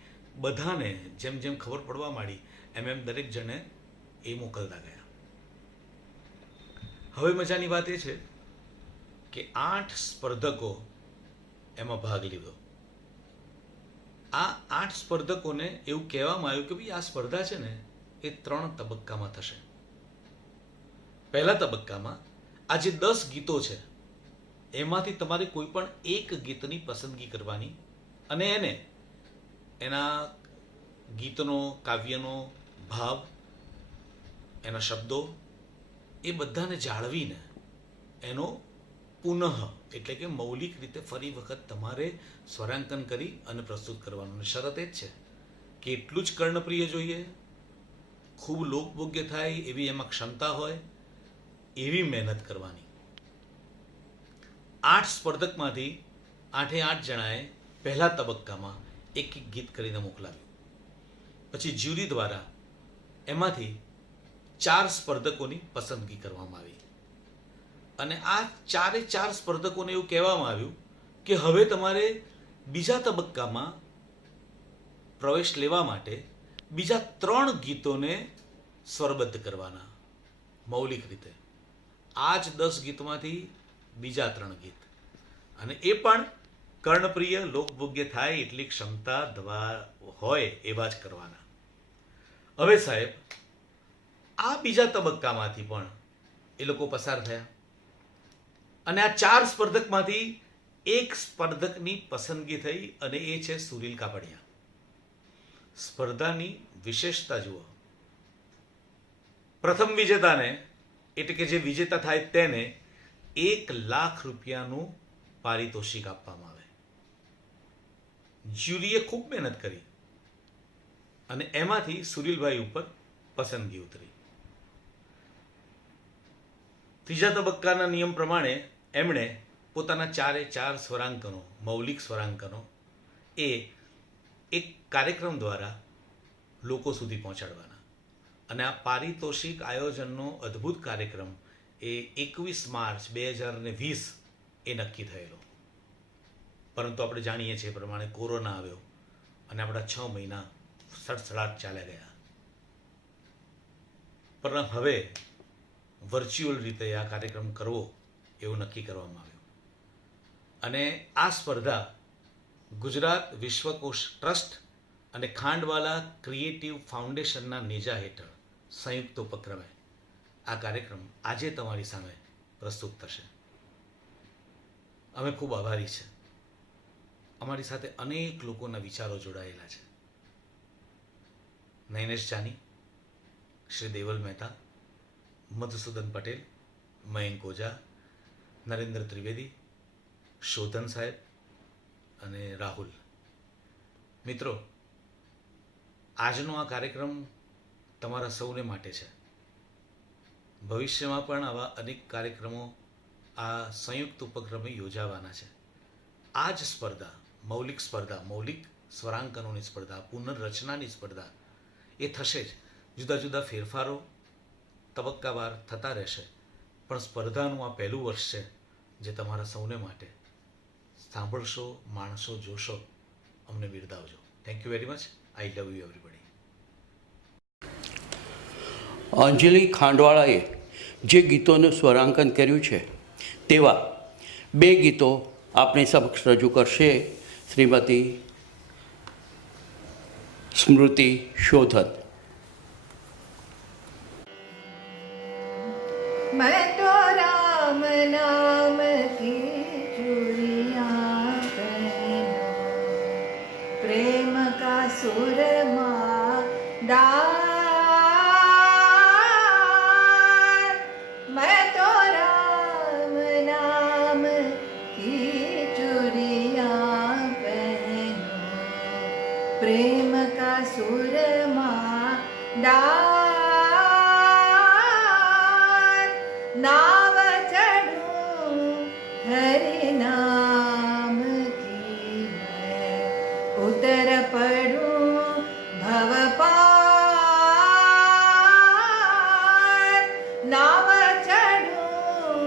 બધાને જેમ જેમ ખબર પડવા માંડી એમ એમ દરેક જણે એ મોકલતા ગયા. હવે મજાની વાત એ છે કે 8 સ્પર્ધકો એમાં ભાગ લીધો. આ 8 સ્પર્ધકોને એવું કહેવામાં આવ્યું કે ભાઈ આ સ્પર્ધા છે ને એ 3 તબક્કામાં થશે. પહેલા તબક્કામાં આ જે 10 ગીતો છે એમાંથી તમારે કોઈ પણ એક ગીતની પસંદગી કરવાની અને એને એના ગીતનો, કાવ્યનો ભાવ, એના શબ્દો એ બધાને જાળવીને એનો પુનઃ એટલે કે મૌલિક રીતે ફરી વખત તમારે સ્વરાંકન કરી અને પ્રસ્તુત કરવાનું. શરત એ જ છે કે એટલું જ કર્ણપ્રિય જોઈએ, ખૂબ લોકભોગ્ય થાય એવી એમાં ક્ષમતા હોય, એવી મહેનત કરવાની. 8 સ્પર્ધકમાંથી 8 જણાએ પહેલા તબક્કામાં એક ગીત કરીને મોકલાવ્યું. પછી જ્યુરી દ્વારા એમાંથી 4 સ્પર્ધકોની પસંદગી કરવામાં આવી અને આ 4 સ્પર્ધકોને એવું કહેવામાં આવ્યું કે હવે તમારે બીજા તબક્કામાં પ્રવેશ લેવા માટે બીજા 3 ગીતોને સ્વરબદ્ધ કરવાના મૌલિક રીતે. આ જ 10 ગીતમાંથી બીજા 3 ગીત, અને એ પણ કર્ણપ્રિય, લોકભોગ્ય થાય એટલી ક્ષમતા હોય એવા જ કરવાના. હવે સાહેબ, આ બીજા તબક્કામાંથી પણ એ લોકો પસાર થયા અને આ 4 સ્પર્ધકમાંથી એક સ્પર્ધકની પસંદગી થઈ અને એ છે સુરીલ કાપડિયા. સ્પર્ધાની વિશેષતા જુઓ. પ્રથમ વિજેતાને એટલે કે જે વિજેતા થાય તેને 1 લાખ રૂપિયાનું પારિતોષિક આપવામાં આવે. જ્યુરીએ ખૂબ મહેનત કરી અને એમાંથી સુરીલભાઈ ઉપર પસંદગી ઉતરી. ત્રીજા તબક્કાના નિયમ પ્રમાણે એમણે પોતાના 4 સ્વરાંકનો, મૌલિક સ્વરાંકનો એ એક કાર્યક્રમ દ્વારા લોકો સુધી પહોંચાડવાના. અને આ પારિતોષિક આયોજનનો અદ્ભુત કાર્યક્રમ એ 21 માર્ચ 2020 એ નક્કી થયેલો. પરંતુ આપણે જાણીએ છીએ એ પ્રમાણે કોરોના આવ્યો અને આપણા 6 મહિના સડસડાટ ચાલ્યા ગયા. પણ હવે વર્ચ્યુઅલ રીતે આ કાર્યક્રમ કરવો એવું નક્કી કરવામાં આવ્યું. અને આ સ્પર્ધા ગુજરાત વિશ્વકોશ ટ્રસ્ટ અને ખાંડવાલા ક્રિએટિવ ફાઉન્ડેશનના નેજા હેઠળ સંયુક્ત ઉપક્રમે આ કાર્યક્રમ આજે તમારી સામે પ્રસ્તુત થશે. અમે ખૂબ આભારી છે. અમારી સાથે અનેક લોકોના વિચારો જોડાયેલા છે. નૈનેશ જાની, શ્રી દેવલ મહેતા, મધુસૂદન પટેલ, મયંક ઓઝા, નરેન્દ્ર ત્રિવેદી, શોધન સાહેબ અને રાહુલ. મિત્રો, આજનો આ કાર્યક્રમ તમારા સૌને માટે છે. ભવિષ્યમાં પણ આવા અનેક કાર્યક્રમો આ સંયુક્ત ઉપક્રમે યોજાવાના છે. આ જ સ્પર્ધા, મૌલિક સ્વરાંકનોની સ્પર્ધા, પુનર્રચનાની સ્પર્ધા એ થશે જ. જુદા જુદા ફેરફારો તબક્કાવાર થતા રહેશે, પણ સ્પર્ધાનું આ પહેલું વર્ષ છે જે તમારા સૌને માટે. સાંભળશો, માણશો, જોશો, અમને બિરદાવજો. Thank you very much. I love you everybody. Anjali ખાંડવાળાએ જે ગીતોનું સ્વરાંકન કર્યું છે તેવા 2 ગીતો આપણી સમક્ષ રજૂ કરશે શ્રીમતી સ્મૃતિ શોધન. मैं तो राम नाम की चूड़ियां पहनो, प्रेम का सुरमा डार. मैं तो राम नाम की चूड़ियां पहनो, प्रेम का सुरमा डार. नाव चढ़ूं हरि नाम की मैं, उतर पड़ूं भव पार. नाव चढ़ूं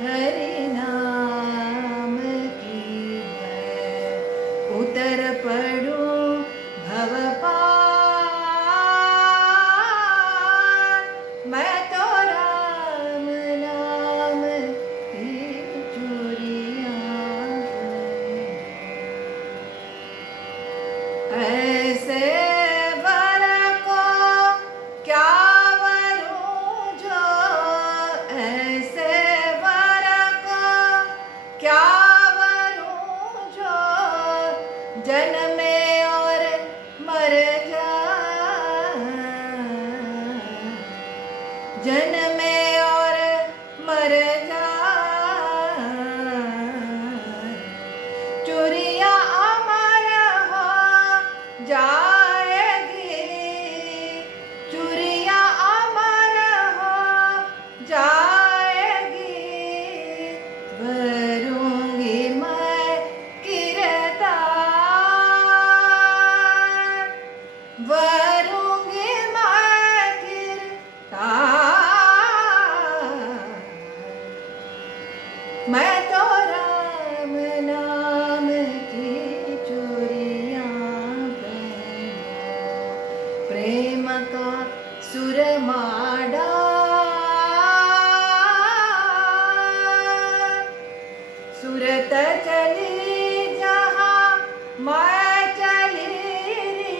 हरि नाम की मैं, उतर पड़ूं भव पार. मैं तो राम नाम की चूड़ियां पहनो. ऐसे वर को क्या वरूं जो, ऐसे वर को क्या वरूं जो, जन्मे और मर जाए, जन्मे और मर जाए. चूड़ियां अमर हो जाएगी, चूड़ियां अमर हो जाएगी. भरूंगी मैं किरदार, भरूंगी मैं किरदार. मैं तो राम नाम की चूड़ियां पहनो, प्रेम का सुरमा डार. सूरत चली जहाँ मैं चली रे,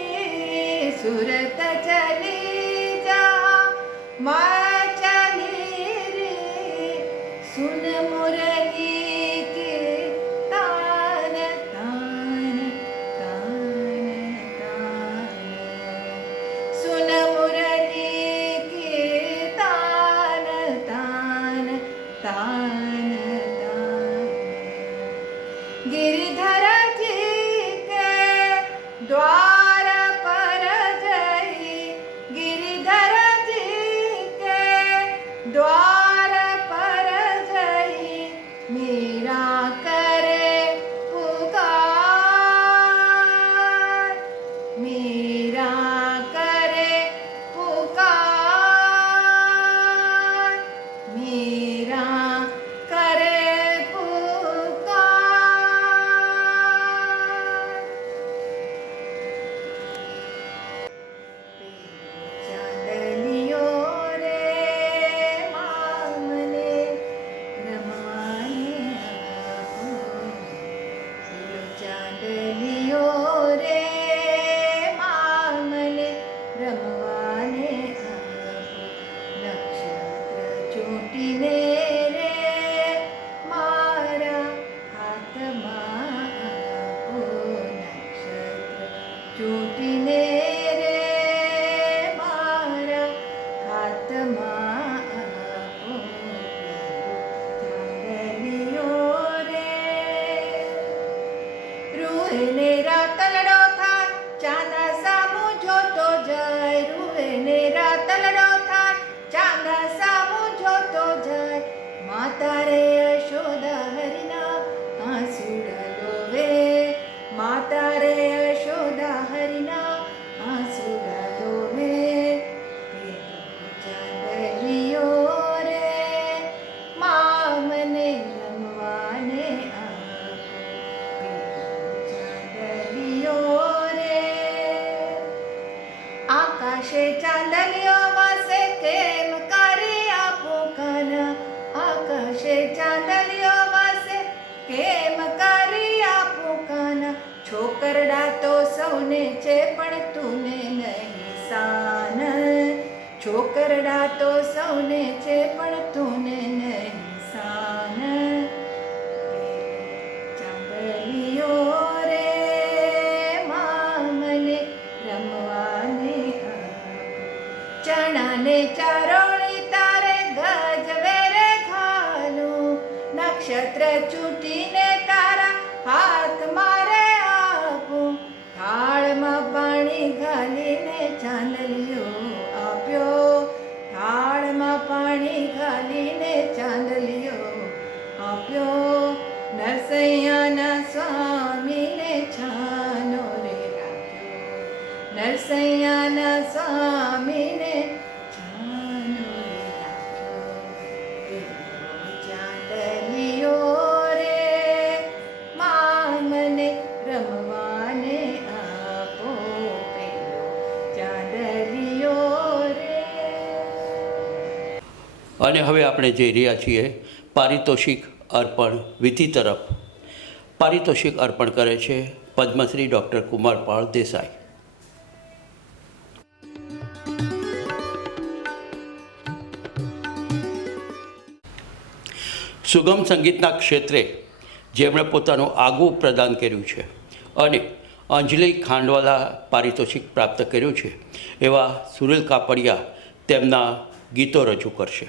सूरत चली जहाँ मैं चली रे. सुन मुरली की तान तान तान तान, सुन मुरली की तान तान तान तान. गिरधर जी के द्वार पर जई, गिरधर जी के मीरा करे पुकार, मीरा करे पुकार। चांदलियो रे मामने रमवाने आपो, चांदलियो रे मामने रमवाने आपो, नक्षत्र चूंटीने रे मारा हाथમાં આપો, નક્ષત્ર ચૂંટીને રે મારા હાથમાં આપો, ચાંદલિયો રે રૂહને રાતલડો થાય, ચાંદા સામું જોતો જાય, રૂહને રાતલડો થાય, ચાંદા સામું જોતો જાય, માતા રે યશોદા હરિના આંસુડા લોવે, માતા રે યશોદા હરિના આંસુડા લોવે, ચાંદલિયો રે મામને રમવાને આપો, ચાંદલિયો રે આકાશે ચાંદલિયો વાસે કેમ કરી આપું કાના, આકાશે ચાંદલિયો વાસે કેમ કરી આપું કાના, છોકરડા તો સૌને છે પણ તુને નહીં સાન, છોકરડા તો સૌને છે પણ તુને નહીં સાન, ચાંદલિયો રે મામને રમવાને આપો, ચણાને ચારોળી તારે ગજવે રે ઘાલું, નક્ષત્ર ચૂંટીને તારા હાથ મારે આપું, થાળમાં પાણી ઘાલીને ચાંદલિયો આપ્યો, થાળમાં પાણી ઘાલીને ચાંદલિયો આપ્યો, નરસૈયાના સ્વામીને છાનો રે રાખ્યો, નરસૈયાના સ્વામીને છાનો રે રાખ્યો, ચાંદલિયો રે મામને રમવાને આપો, પેલો ચાંદલિયો રે. અને હવે આપણે જઈ રહ્યા છીએ પારિતોષિક અર્પણ વિધિ તરફ. પારિતોષિક અર્પણ કરે છે પદ્મશ્રી ડૉક્ટર કુમારપાળ દેસાઈ. સુગમ સંગીતના ક્ષેત્રે જેમણે પોતાનું આગવું પ્રદાન કર્યું છે અને અંજલિ ખાંડવાલા પારિતોષિક પ્રાપ્ત કર્યું છે એવા સુરેલ કાપડિયા તેમના ગીતો રજૂ કરશે.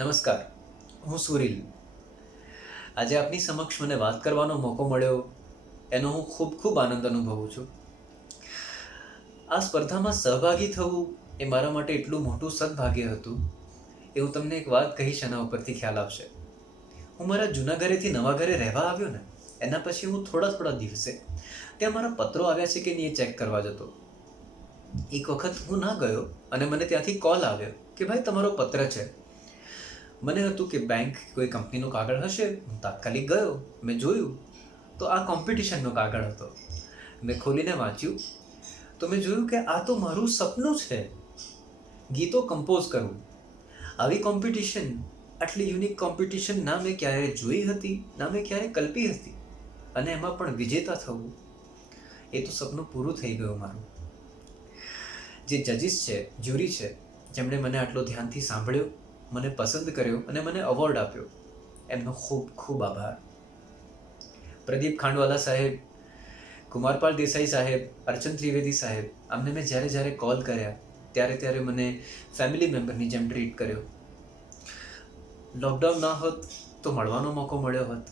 નમસ્કાર, હું સુરીલ. આજે આપની સમક્ષ મને વાત કરવાનો મોકો મળ્યો એનો હું ખૂબ આનંદ અનુભવું છું. આ સ્પર્ધામાં સહભાગી થવું એ મારા માટે એટલું મોટું સદભાગ્ય હતું એ હું તમને એક વાત કહીશ, એના ઉપરથી ખ્યાલ આવશે. હું મારા જૂના ઘરેથી નવા ઘરે રહેવા આવ્યો ને એના પછી હું થોડા દિવસે ત્યાં મારા પત્રો આવ્યા છે કે નહીં એ ચેક કરવા જતો. એક વખત હું ના ગયો અને મને ત્યાંથી કોલ આવ્યો કે ભાઈ તમારો પત્ર છે. મને હતું કે બેંક કોઈ કંપનીનો કાગળ હશે. હું તાત્કાલિક ગયો, મેં જોયું તો આ કોમ્પિટિશનનો કાગળ હતો. મેં ખોલીને વાંચ્યું તો મેં જોયું કે આ તો મારું સપનું છે, ગીતો કમ્પોઝ કરવું. આવી કોમ્પિટિશન, આટલી યુનિક કોમ્પિટિશન ના મેં ક્યારે જોઈ હતી, ના મેં ક્યારે કલ્પી હતી, અને એમાં પણ વિજેતા થવું એ તો સપનું પૂરું થઈ ગયું મારું. જે જજીસ છે, જ્યુરી છે, જેમણે મને આટલો ધ્યાનથી સાંભળ્યો, મને પસંદ કર્યો અને મને એવોર્ડ આપ્યો, એમનો ખૂબ આભાર. પ્રદીપ ખાંડવાલા સાહેબ, કુમારપાળ દેસાઈ સાહેબ, અર્ચન ત્રિવેદી સાહેબ, આમને મેં જ્યારે કોલ કર્યા ત્યારે મને ફેમિલી મેમ્બરની જેમ ટ્રીટ કર્યો. લોકડાઉન ના હોત તો મળવાનો મોકો મળ્યો હોત,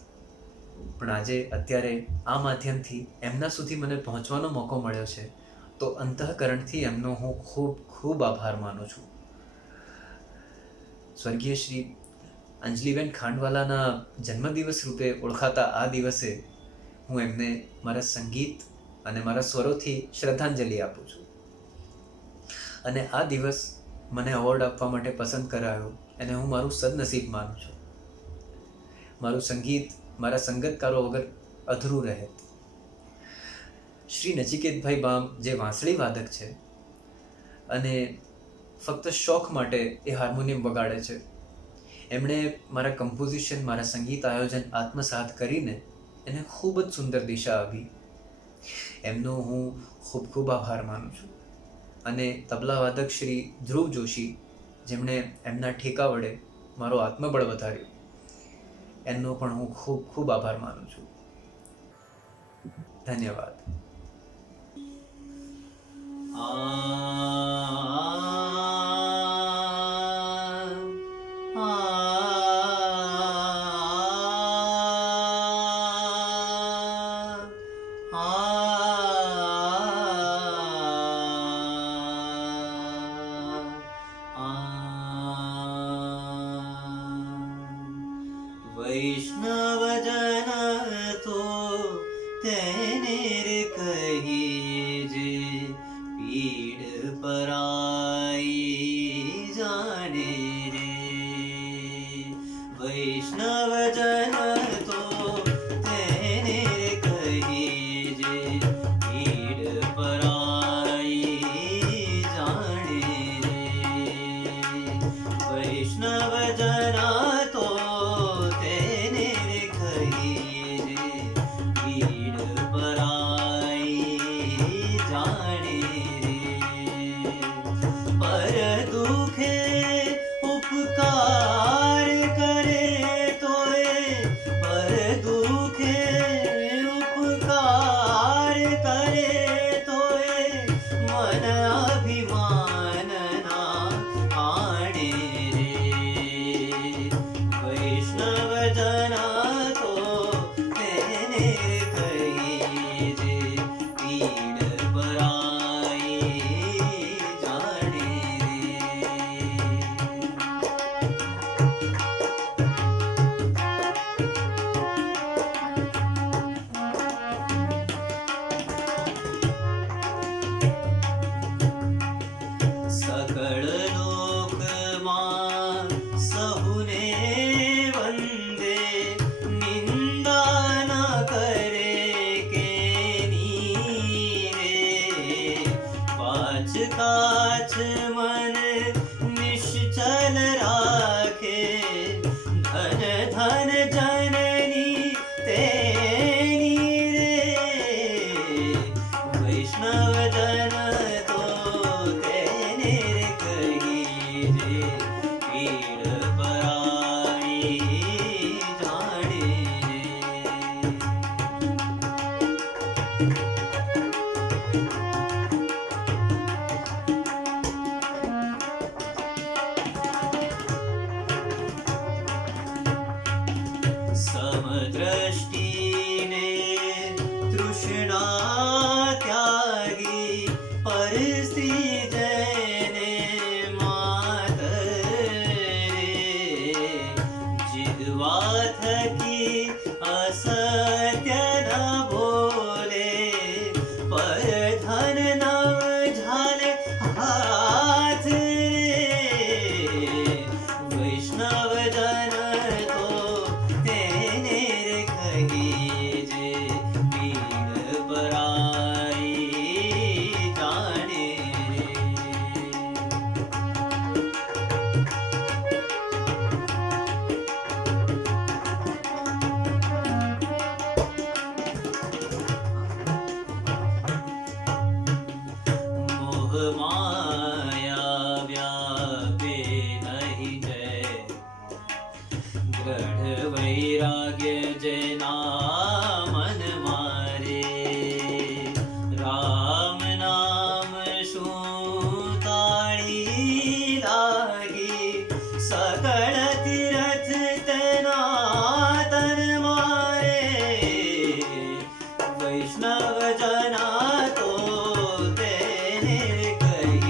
પણ આજે અત્યારે આ માધ્યમથી એમના સુધી મને પહોંચવાનો મોકો મળ્યો છે, તો અંતઃકરણથી એમનો હું ખૂબ આભાર માનું છું. સ્વર્ગીય શ્રી અંજલિબેન ખાંડવાલાના જન્મદિવસ રૂપે ઓળખાતા આ દિવસે હું એમને મારા સંગીત અને મારા સ્વરોથી શ્રદ્ધાંજલિ આપું છું. અને આ દિવસ મને એવોર્ડ આપવા માટે પસંદ કરાયો એને હું મારું સદનસીબ માનું છું. મારું સંગીત મારા સંગતકારો વગર અધૂરું રહે. શ્રી નચિકેતભાઈ બામ જે વાંસળી વાદક છે અને ફક્ત શોખ માટે એ હાર્મોનિયમ વગાડે છે, એમણે મારા કમ્પોઝિશન, મારા સંગીત આયોજન આત્મસાત કરીને એને ખૂબ જ સુંદર દિશા આપી. એમનો હું ખૂબ ખૂબ આભાર માનું છું. અને તબલા વાદક શ્રી ધ્રુવ જોશી, જેમણે એમના ઠેકા વડે મારો આત્મબળ વધાર્યું, એમનો પણ હું ખૂબ ખૂબ આભાર માનું છું. ધન્યવાદ. વૈષ્ણવજન તો તેને રે કહીએ જે પીડ પરાઈ જાને રે. વૈષ્ણવજન તો તેને રે કહીએ જે પીડ પરાઈ જાને રે. વૈષ્ણવજન તો काच मन निश्चल राखे धन धन जननी तेनी रे. वैष्णव जन तो तेने रे कही जे पीड़ पराई जाने रे. समदृष्टिने तृष्णा त्यागी परस्त्री जने मातरे. जिद्वा थकी असत्य न बोले पर धन न झाले हाथ रे. वैष्णव जन तो तेने रे कही जे पीड़ पराई जाने रे. मोह माया व्यापे नहीं जय दृढ़ वैराग्य जना मन मारे. राम नाम ताड़ी लागी सकल तीरथ तना तन मारे. वैष्णव जना तो तेने कही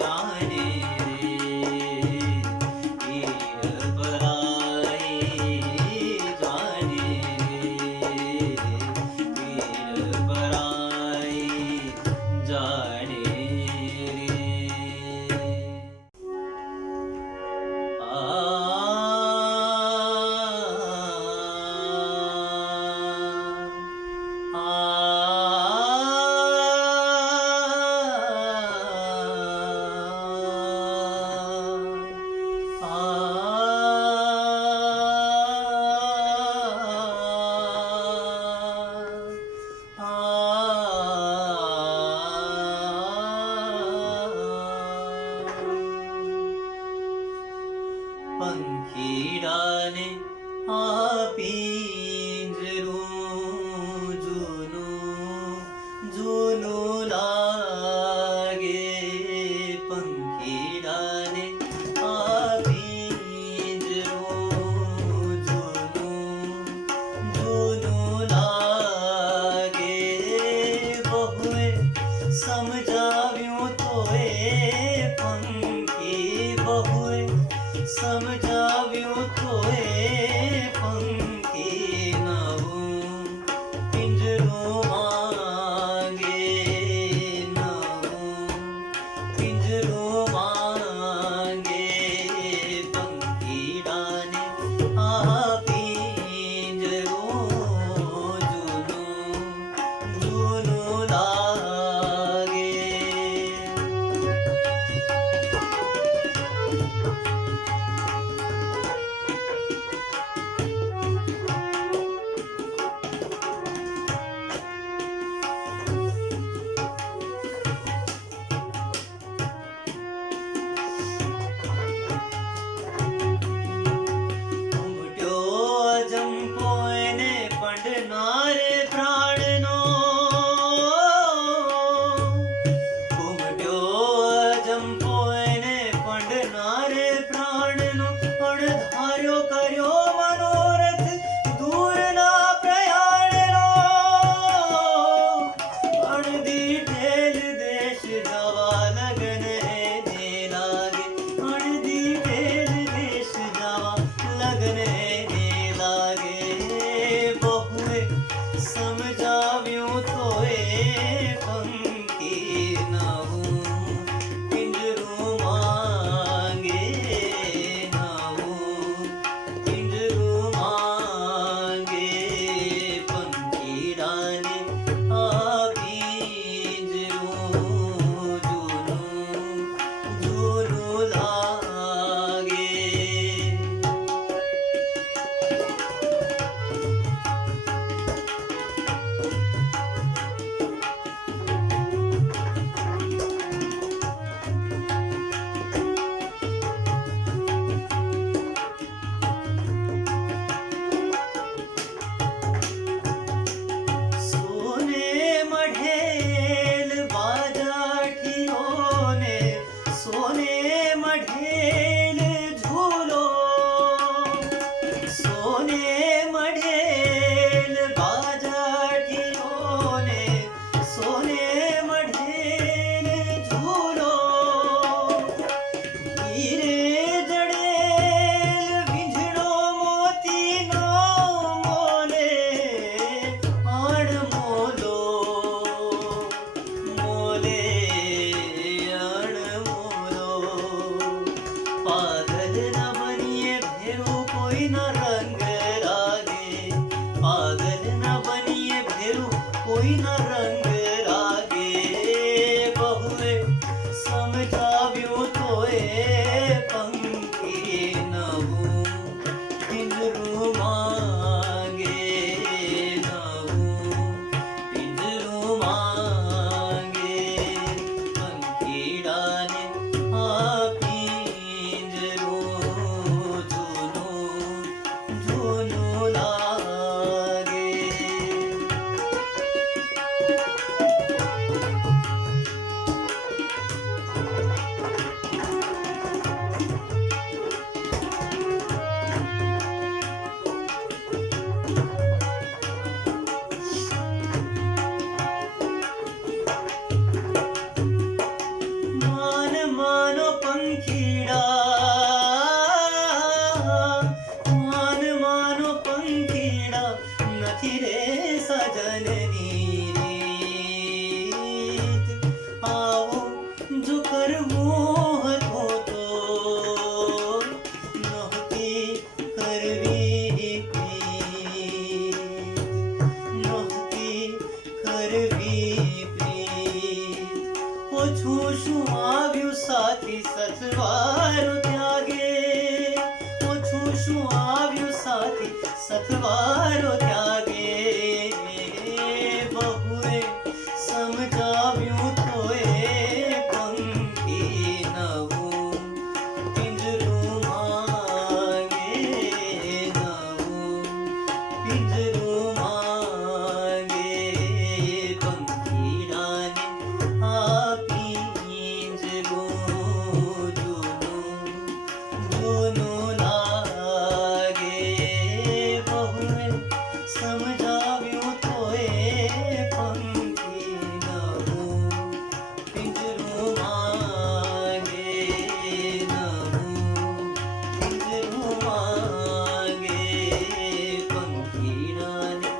जाने रे हीर पराई जाने रे हीर पराई जाने पंखीडाने पिंजरू जुनू लागे पंखीडाने पिंजरू जुनू लागे बहुए समझाव्यूं तोए पंखी बहुए समझाव्यूं तोए पंखी न કરવું હતું તો નહોતી કરવી પ્રીત, નહોતી કરવી પ્રીત. ઓછું શું આવ્યું સાથી સથવારો ત્યાગે, ઓછું શું આવ્યું સાથી સથવારો ત્યાગે. બહુએ સમજાવ્યું તોય પંખી નવું પિંજરું માંગે, નવું પિંજરું માંગે. પંખીડાને આ પિંજરું જૂનું જૂનું લાગે. બહુએ સમજાવ્યું તોય પંખી નવું પિંજરું માંગે, નવું પિંજરું માંગે. પંખીડાને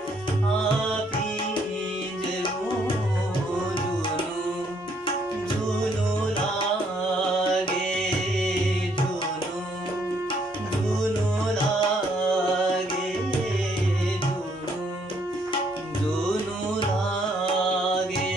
આ પિંજરું જૂનું જૂનું લાગે, જૂનું જૂનું લાગે, જૂનું જૂનું લાગે.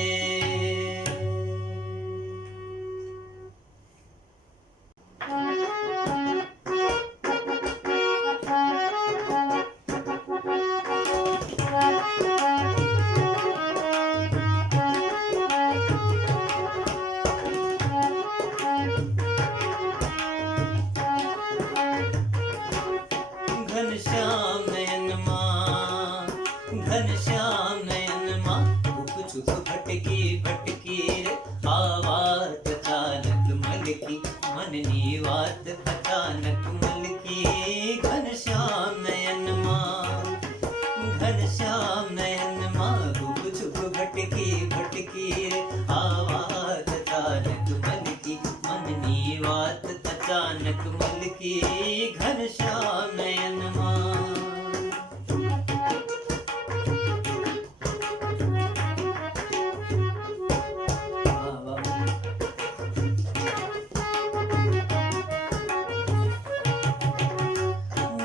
ઘનશ્યામ નયનમાં, ઘનશ્યામ નયનમાં છૂપ છૂપ ભટકી ભટકી રે આ વાત અચાનક મલકી, મનની વાત અચાનક મલકી. ઘનશ્યામ નયનમાં, ઘનશ્યામ નયનમાં છૂપ છૂપ ભટકી ભટકી રે આ વાત અચાનક મલકી, મનની વાત અચાનક મલકી. ઘનશ્યામ નયનમાં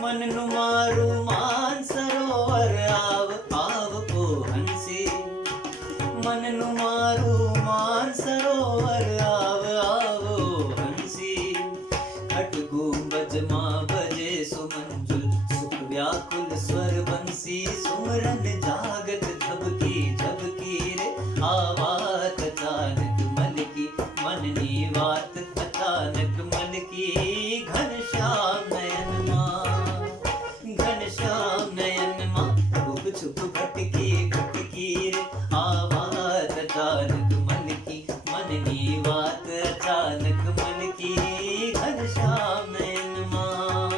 મનનું મારું માન સરોવર આવ આવ કો હંસી, મનનું મારું માન સરોવર આવ આવો હંસી. ખટગુંબજમાં બજે સુમંજુલ સુખ વ્યાકુલ સ્વર બંસી. સુમરન જાગત ઝબકી ઝબકી રે આ વાત અચાનક મલકી, મનની વાત અચાનક મલકી. ઘનશ્યામ નયનમાં, ઘનશ્યામ નયનમાં છૂપ છૂપ ભટકી ભટકી રે આ વાત અચાનક મલકી, મનની વાત અચાનક મલકી. ઘનશ્યામ નયનમાં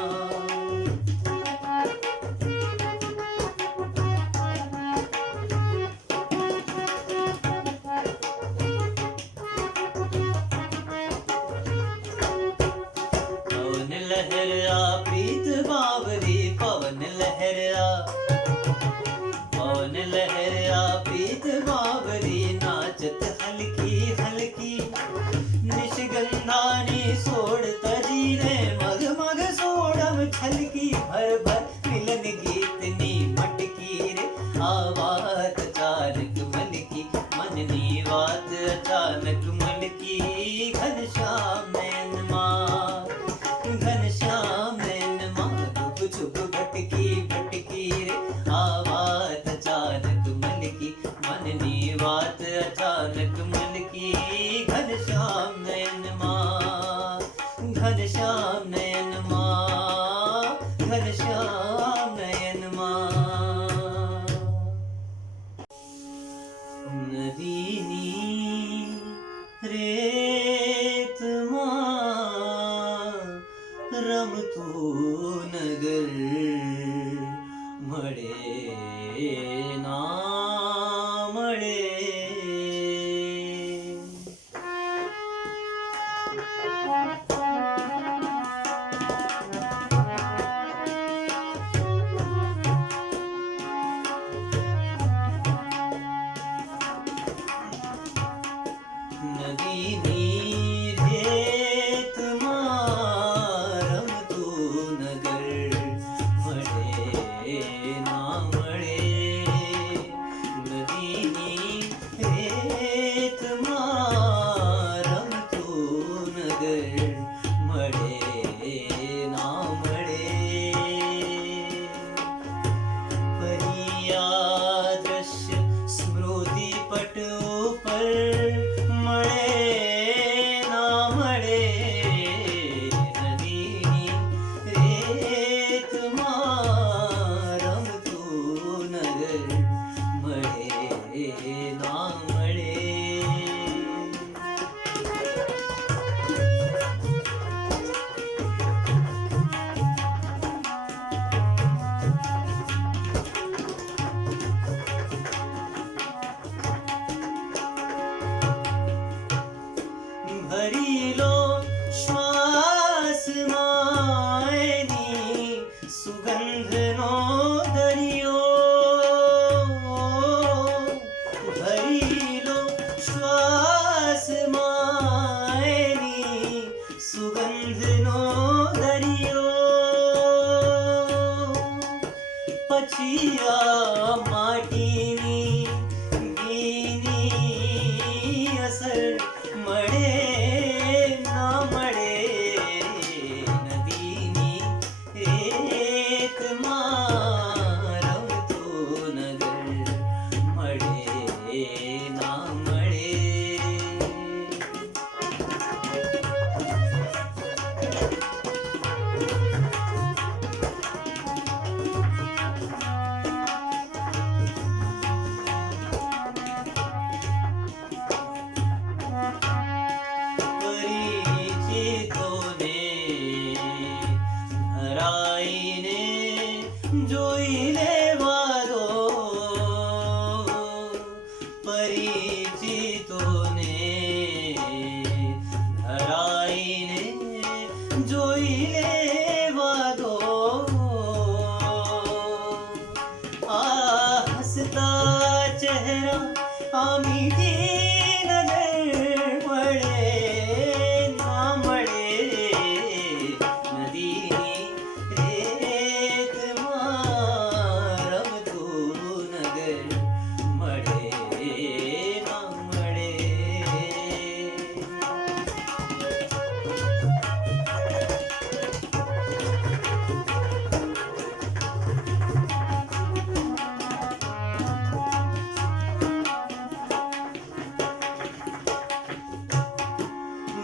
પવન લહેરા પ્રીત બાવરી, પવન લહેરા, પવન લહેરા પ્રીત બાવરી. નાચત હલકી હલકી નિશગંધાની સોડ તજી રે મગ મગ સોડમ છલકી. ભર ભર મિલન ગીતની મટકી રે આ વાત અચાનક મલકી, મનની વાત અચાનક મલકી. ઘનશ્યામ નયનમાં, ઘનશ્યામ નયનમાં છુપ છુપ ભટકી ભટકી રે આ વાત અચાનક મલકી, મનની વાત અચાનક મલકી. ઘનશ્યામ નયનમાં, ઘનશ્યામ નયનમાં, ઘનશ્યામ નયનમાં. નદીની રેત भरी लो श्वास मायनी सुगंधनो दरियो भरी लो श्वास मायनी सुगंधनो दरियो पछिया माटीनी ગીની અસર મળે ના મળે નદીની રેતમાં રમતું નગર મળે ના મળે પરિચિતોને હરાઈને જોઈ લેવા દો પરિચિતોને હરાઈને જોઈ લેવા દો આ હસતા ચહેરા આ મીઠી નજર મળે ના મળે નદીની રેતમાં રમતું નગર મળે ના મળે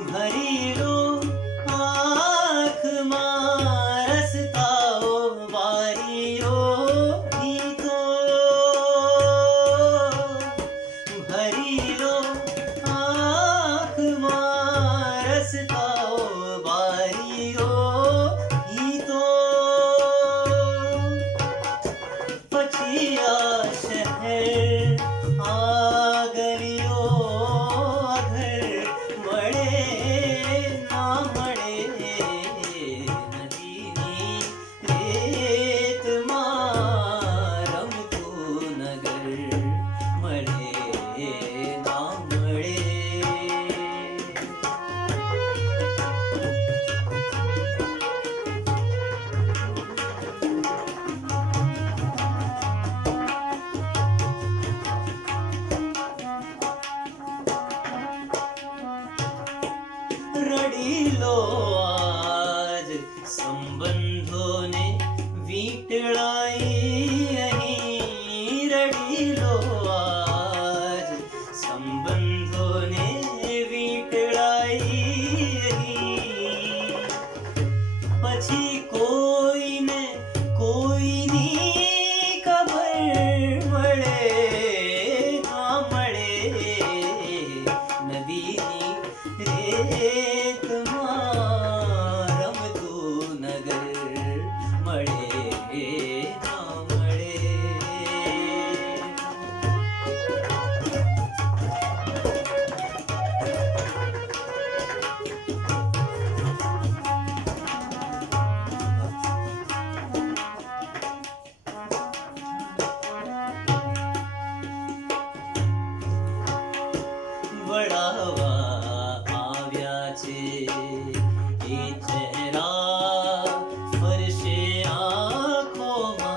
ભરી લો આંખમાં રસતાઓ વારીઓ ગીતો ભરી લો આંખમાં રસતાઓ વારીઓ ગીતો પછી આ શહેર આ ગલીઓ આ ઘર મળે ના મળે નદીની રેતમાં રમતું નગર મળે ના મળે રડી લો આજ સંબંધોને વીંટળાઈ અહીં રડી લો આજ સંબંધોને વીંટળાઈ અહીં પછી કોઈને કોઈની ખબર મળે ના મળે નદીની રેતમાં રમતું નગર મળે ના મળે વળાવા આવ્યા છે એ ચહેરા ફરશે આંખોમાં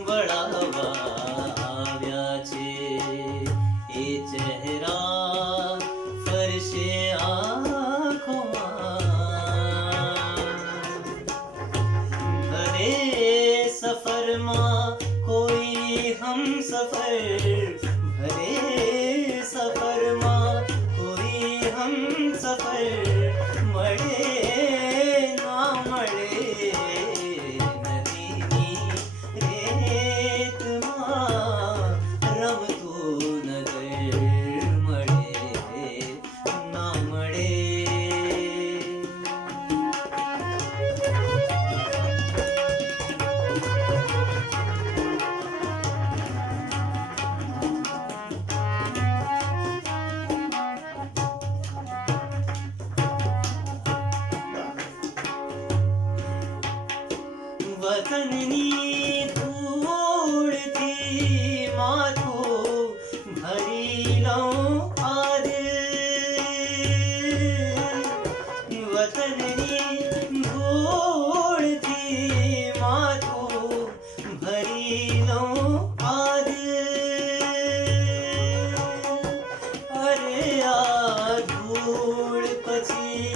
વળાવા આવ્યા છે એ ચહેરા ફરશે આંખોમાં ભલે સફરમાં કોઈ હમ સફર ભલે સફરમાં કોઈ હમ સફર વતનની ધૂળથી માથું ભરી લઉં આ દિલ વતનની ધૂળથી માથું ભરી લઉં આ દિલ અરે આ ધૂળ પછી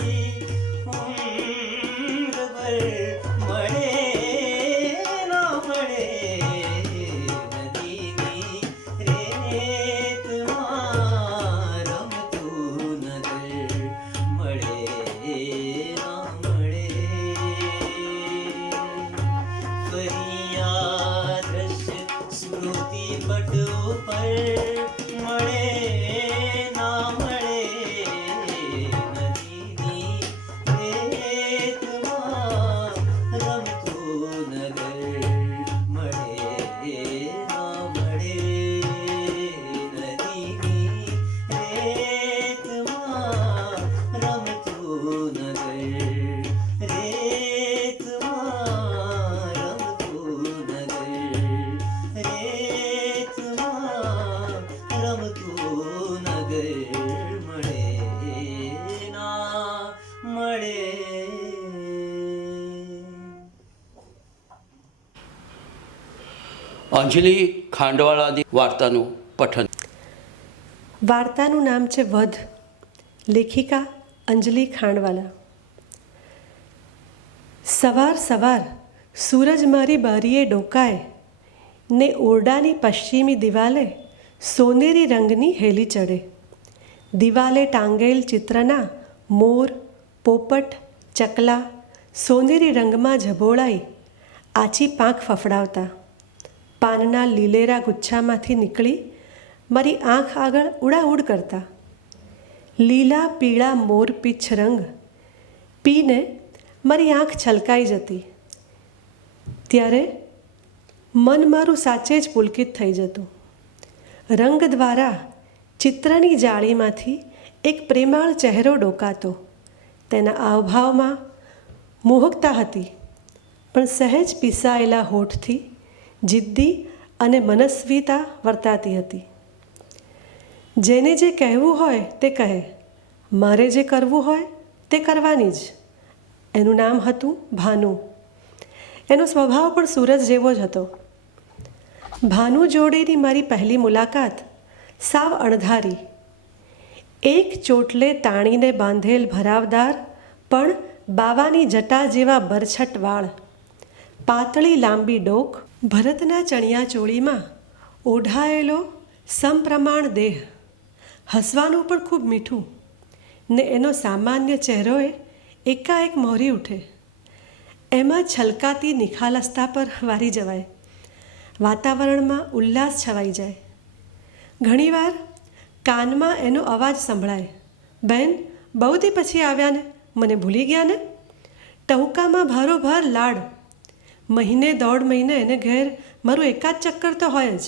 ઉમ્રભર મળે ના મળે નદીની રેતમાં રમતું નગર મળે ના મળે ફરી આ દ્રશ્ય સ્મૃતિ પટ ઉપર મળે ના મળે નદીની રેતમાં રમતું નગર મળે ના મળે નદીની રેતમાં રમતું નગર રેતમાં રમતું નગર રેતમાં રમતું નગર મળે ના મળે અંજલિ ખાંડવાળાની વાર્તાનું પઠન. વાર્તાનું નામ છે વધ. લેખિકા અંજલિ ખાંડવાલા. સવાર સવાર સૂરજ મારી બારીએ ડોકાય ને ઓરડાની પશ્ચિમી દિવાલે સોનેરી રંગની હેલી ચડે. દિવાલે ટાંગેલ ચિત્રના મોર, પોપટ, ચકલા સોનેરી રંગમાં ઝબોળાઈ આછી પાંખ ફફડાવતા પાનના લીલેરા ગુચ્છામાંથી નીકળી મારી આંખ આગળ ઉડાઉડ કરતા. લીલા પીળા મોર પીછ રંગ પીને મારી આંખ છલકાઈ જતી ત્યારે મન મારું સાચે જ પુલકિત થઈ જતું. રંગ દ્વારા ચિત્રની જાળીમાંથી એક પ્રેમાળ ચહેરો ડોકાતો. તેના આવભાવમાં મોહકતા હતી, પણ સહેજ પીસાયેલા હોઠથી જિદ્દી અને મનસ્વીતા વર્તાતી હતી. જેને જે કહેવું હોય તે કહે, મારે જે કરવું હોય તે કરવાની જ. એનું નામ હતું ભાનુ. એનો સ્વભાવ પણ સૂરજ જેવો જ હતો. ભાનુ જોડેની મારી પહેલી મુલાકાત સાવ અણધારી. એક ચોટલે તાણીને બાંધેલ ભરાવદાર પણ બાવાની જટા જેવા બરછટ વાળ, પાતળી લાંબી ડોક, ભરતના ચણિયા ચોળીમાં ઓઢાયેલો સમપ્રમાણ દેહ, હસવાનું પણ ખૂબ મીઠું, ને એનો સામાન્ય ચહેરોએ એકાએક મોહરી ઉઠે. એમાં છલકાતી નિખાલસતા પર વારી જવાય. વાતાવરણમાં ઉલ્લાસ છવાઈ જાય. ઘણીવાર કાનમાં એનો અવાજ સંભળાય, બહેન બહુ દી પછી આવ્યા ને, મને ભૂલી ગયા ને. ટહુકામાં ભારોભાર લાડ. મહિને દોઢ મહિને એને ઘેર મારું એકાદ ચક્કર તો હોય જ.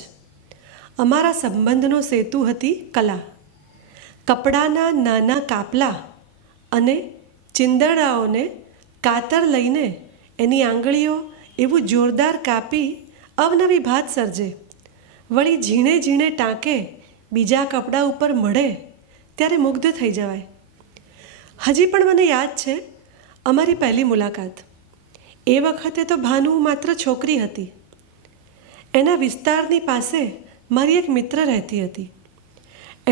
અમારા સંબંધનો સેતુ હતી કલા. કપડાના નાના કાપલા અને ચિંદડાઓને કાતર લઈને એની આંગળીઓ એવું જોરદાર કાપી અવનવી ભાત સર્જે. વળી ઝીણે ઝીણે ટાંકે બીજા કપડાં ઉપર મળે ત્યારે મુગ્ધ થઈ જવાય. હજી પણ મને યાદ છે અમારી પહેલી મુલાકાત. એ વખતે તો ભાનુ માત્ર છોકરી હતી. એના વિસ્તારની પાસે મારી એક મિત્ર રહેતી હતી.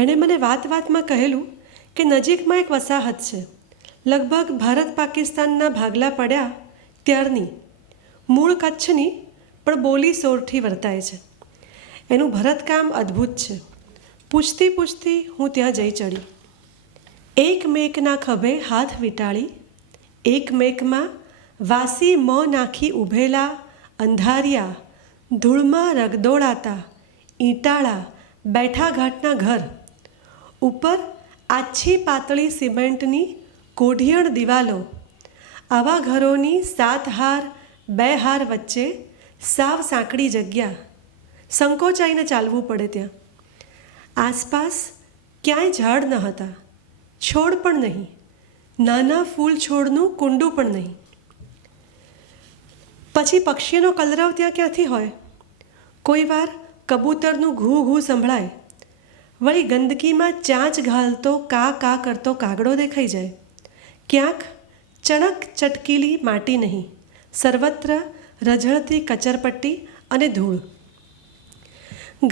એણે મને વાત વાતમાં કહેલું કે નજીકમાં એક વસાહત છે, લગભગ ભારત પાકિસ્તાનના ભાગલા પડ્યા ત્યારની, મૂળ કચ્છની પણ બોલી સોરઠી વર્તાય છે. એનું ભરતકામ અદ્ભુત છે. પૂછતી પૂછતી હું ત્યાં જઈ ચડી. એક મેકના ખભે હાથ વીંટાળી, એક મેકમાં વાસી મોં નાખી ઊભેલા અંધારિયા ધૂળમાં રગદોળાતા ઈંટાળા બેઠા ઘાટના ઘર ઉપર આછી પાતળી સિમેન્ટની કોઢિયણ દિવાલો. આવા ઘરોની 7 હાર 2 હાર વચ્ચે સાવ સાંકડી જગ્યા. સંકોચાઈને ચાલવું પડે ત્યાં. આસપાસ ક્યાંય ઝાડ ન હતા, છોડ પણ નહીં, નાના ફૂલ છોડનું કુંડું પણ નહીં. પછી પક્ષીનો કલરવ ત્યાં ક્યાંથી હોય? કોઈ વાર કબૂતરનું ઘૂ ઘૂ સંભળાય. વળી ગંદકીમાં ચાંચ ઘાલતો કા કા કરતો કાગડો દેખાઈ જાય. ક્યાંક ચણક ચટકીલી માટી નહીં, સર્વત્ર રઝળતી કચરપટ્ટી અને ધૂળ.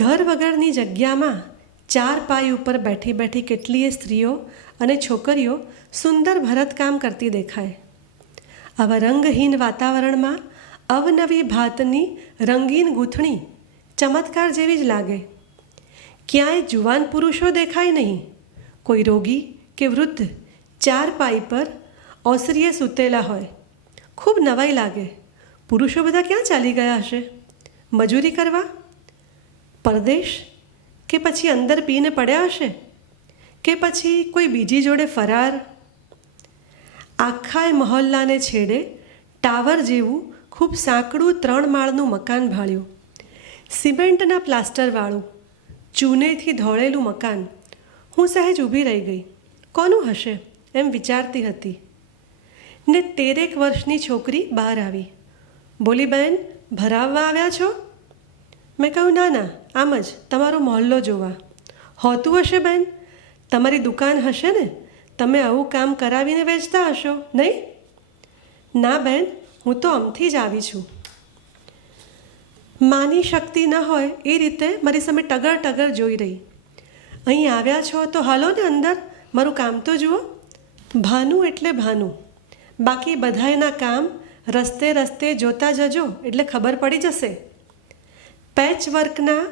ઘર વગરની જગ્યામાં ચાર પાય ઉપર બેઠી બેઠી કેટલીય સ્ત્રીઓ અને છોકરીઓ સુંદર ભરતકામ કરતી દેખાય. આવા રંગહીન વાતાવરણમાં અવનવી ભાતની રંગીન ગૂંથણી ચમત્કાર જેવી જ લાગે. ક્યાંય જુવાન પુરુષો દેખાય નહીં. કોઈ રોગી કે વૃદ્ધ ચાર પાઈ પર ઓસરીએ સૂતેલા હોય. ખૂબ નવાઈ લાગે. પુરુષો બધા ક્યાં ચાલી ગયા હશે? મજૂરી કરવા? પરદેશ? કે પછી અંદર પીને પડ્યા હશે? કે પછી કોઈ બીજી જોડે ફરાર? આખાય મહોલ્લાને છેડે ટાવર જેવું ખૂબ સાંકડું 3 માળનું મકાન ભાળ્યું. સિમેન્ટના પ્લાસ્ટરવાળું, ચૂનેથી ધોળેલું મકાન. હું સહેજ ઊભી રહી ગઈ. કોનું હશે એમ વિચારતી હતી ને 13 વર્ષની છોકરી બહાર આવી. બોલી, બેન, ભરાવવા આવ્યા છો? મેં કહ્યું, ના ના, આમ જ તમારો મહોલ્લો જોવા. હોતું હશે બેન, તમારી દુકાન હશે ને, તમે આવું કામ કરાવીને વેચતા હશો નહીં? ના બેન, હું તો અમથી જ આવી છું. માની શક્તિ ન હોય એ રીતે મારી સામે ટગર ટગર જોઈ રહી. અહીં આવ્યા છો તો હાલો ને અંદર, મારું કામ તો જુઓ. ભાનુ એટલે ભાનુ, બાકી બધાયના કામ રસ્તે રસ્તે જોતા જજો એટલે ખબર પડી જશે. પેચવર્કના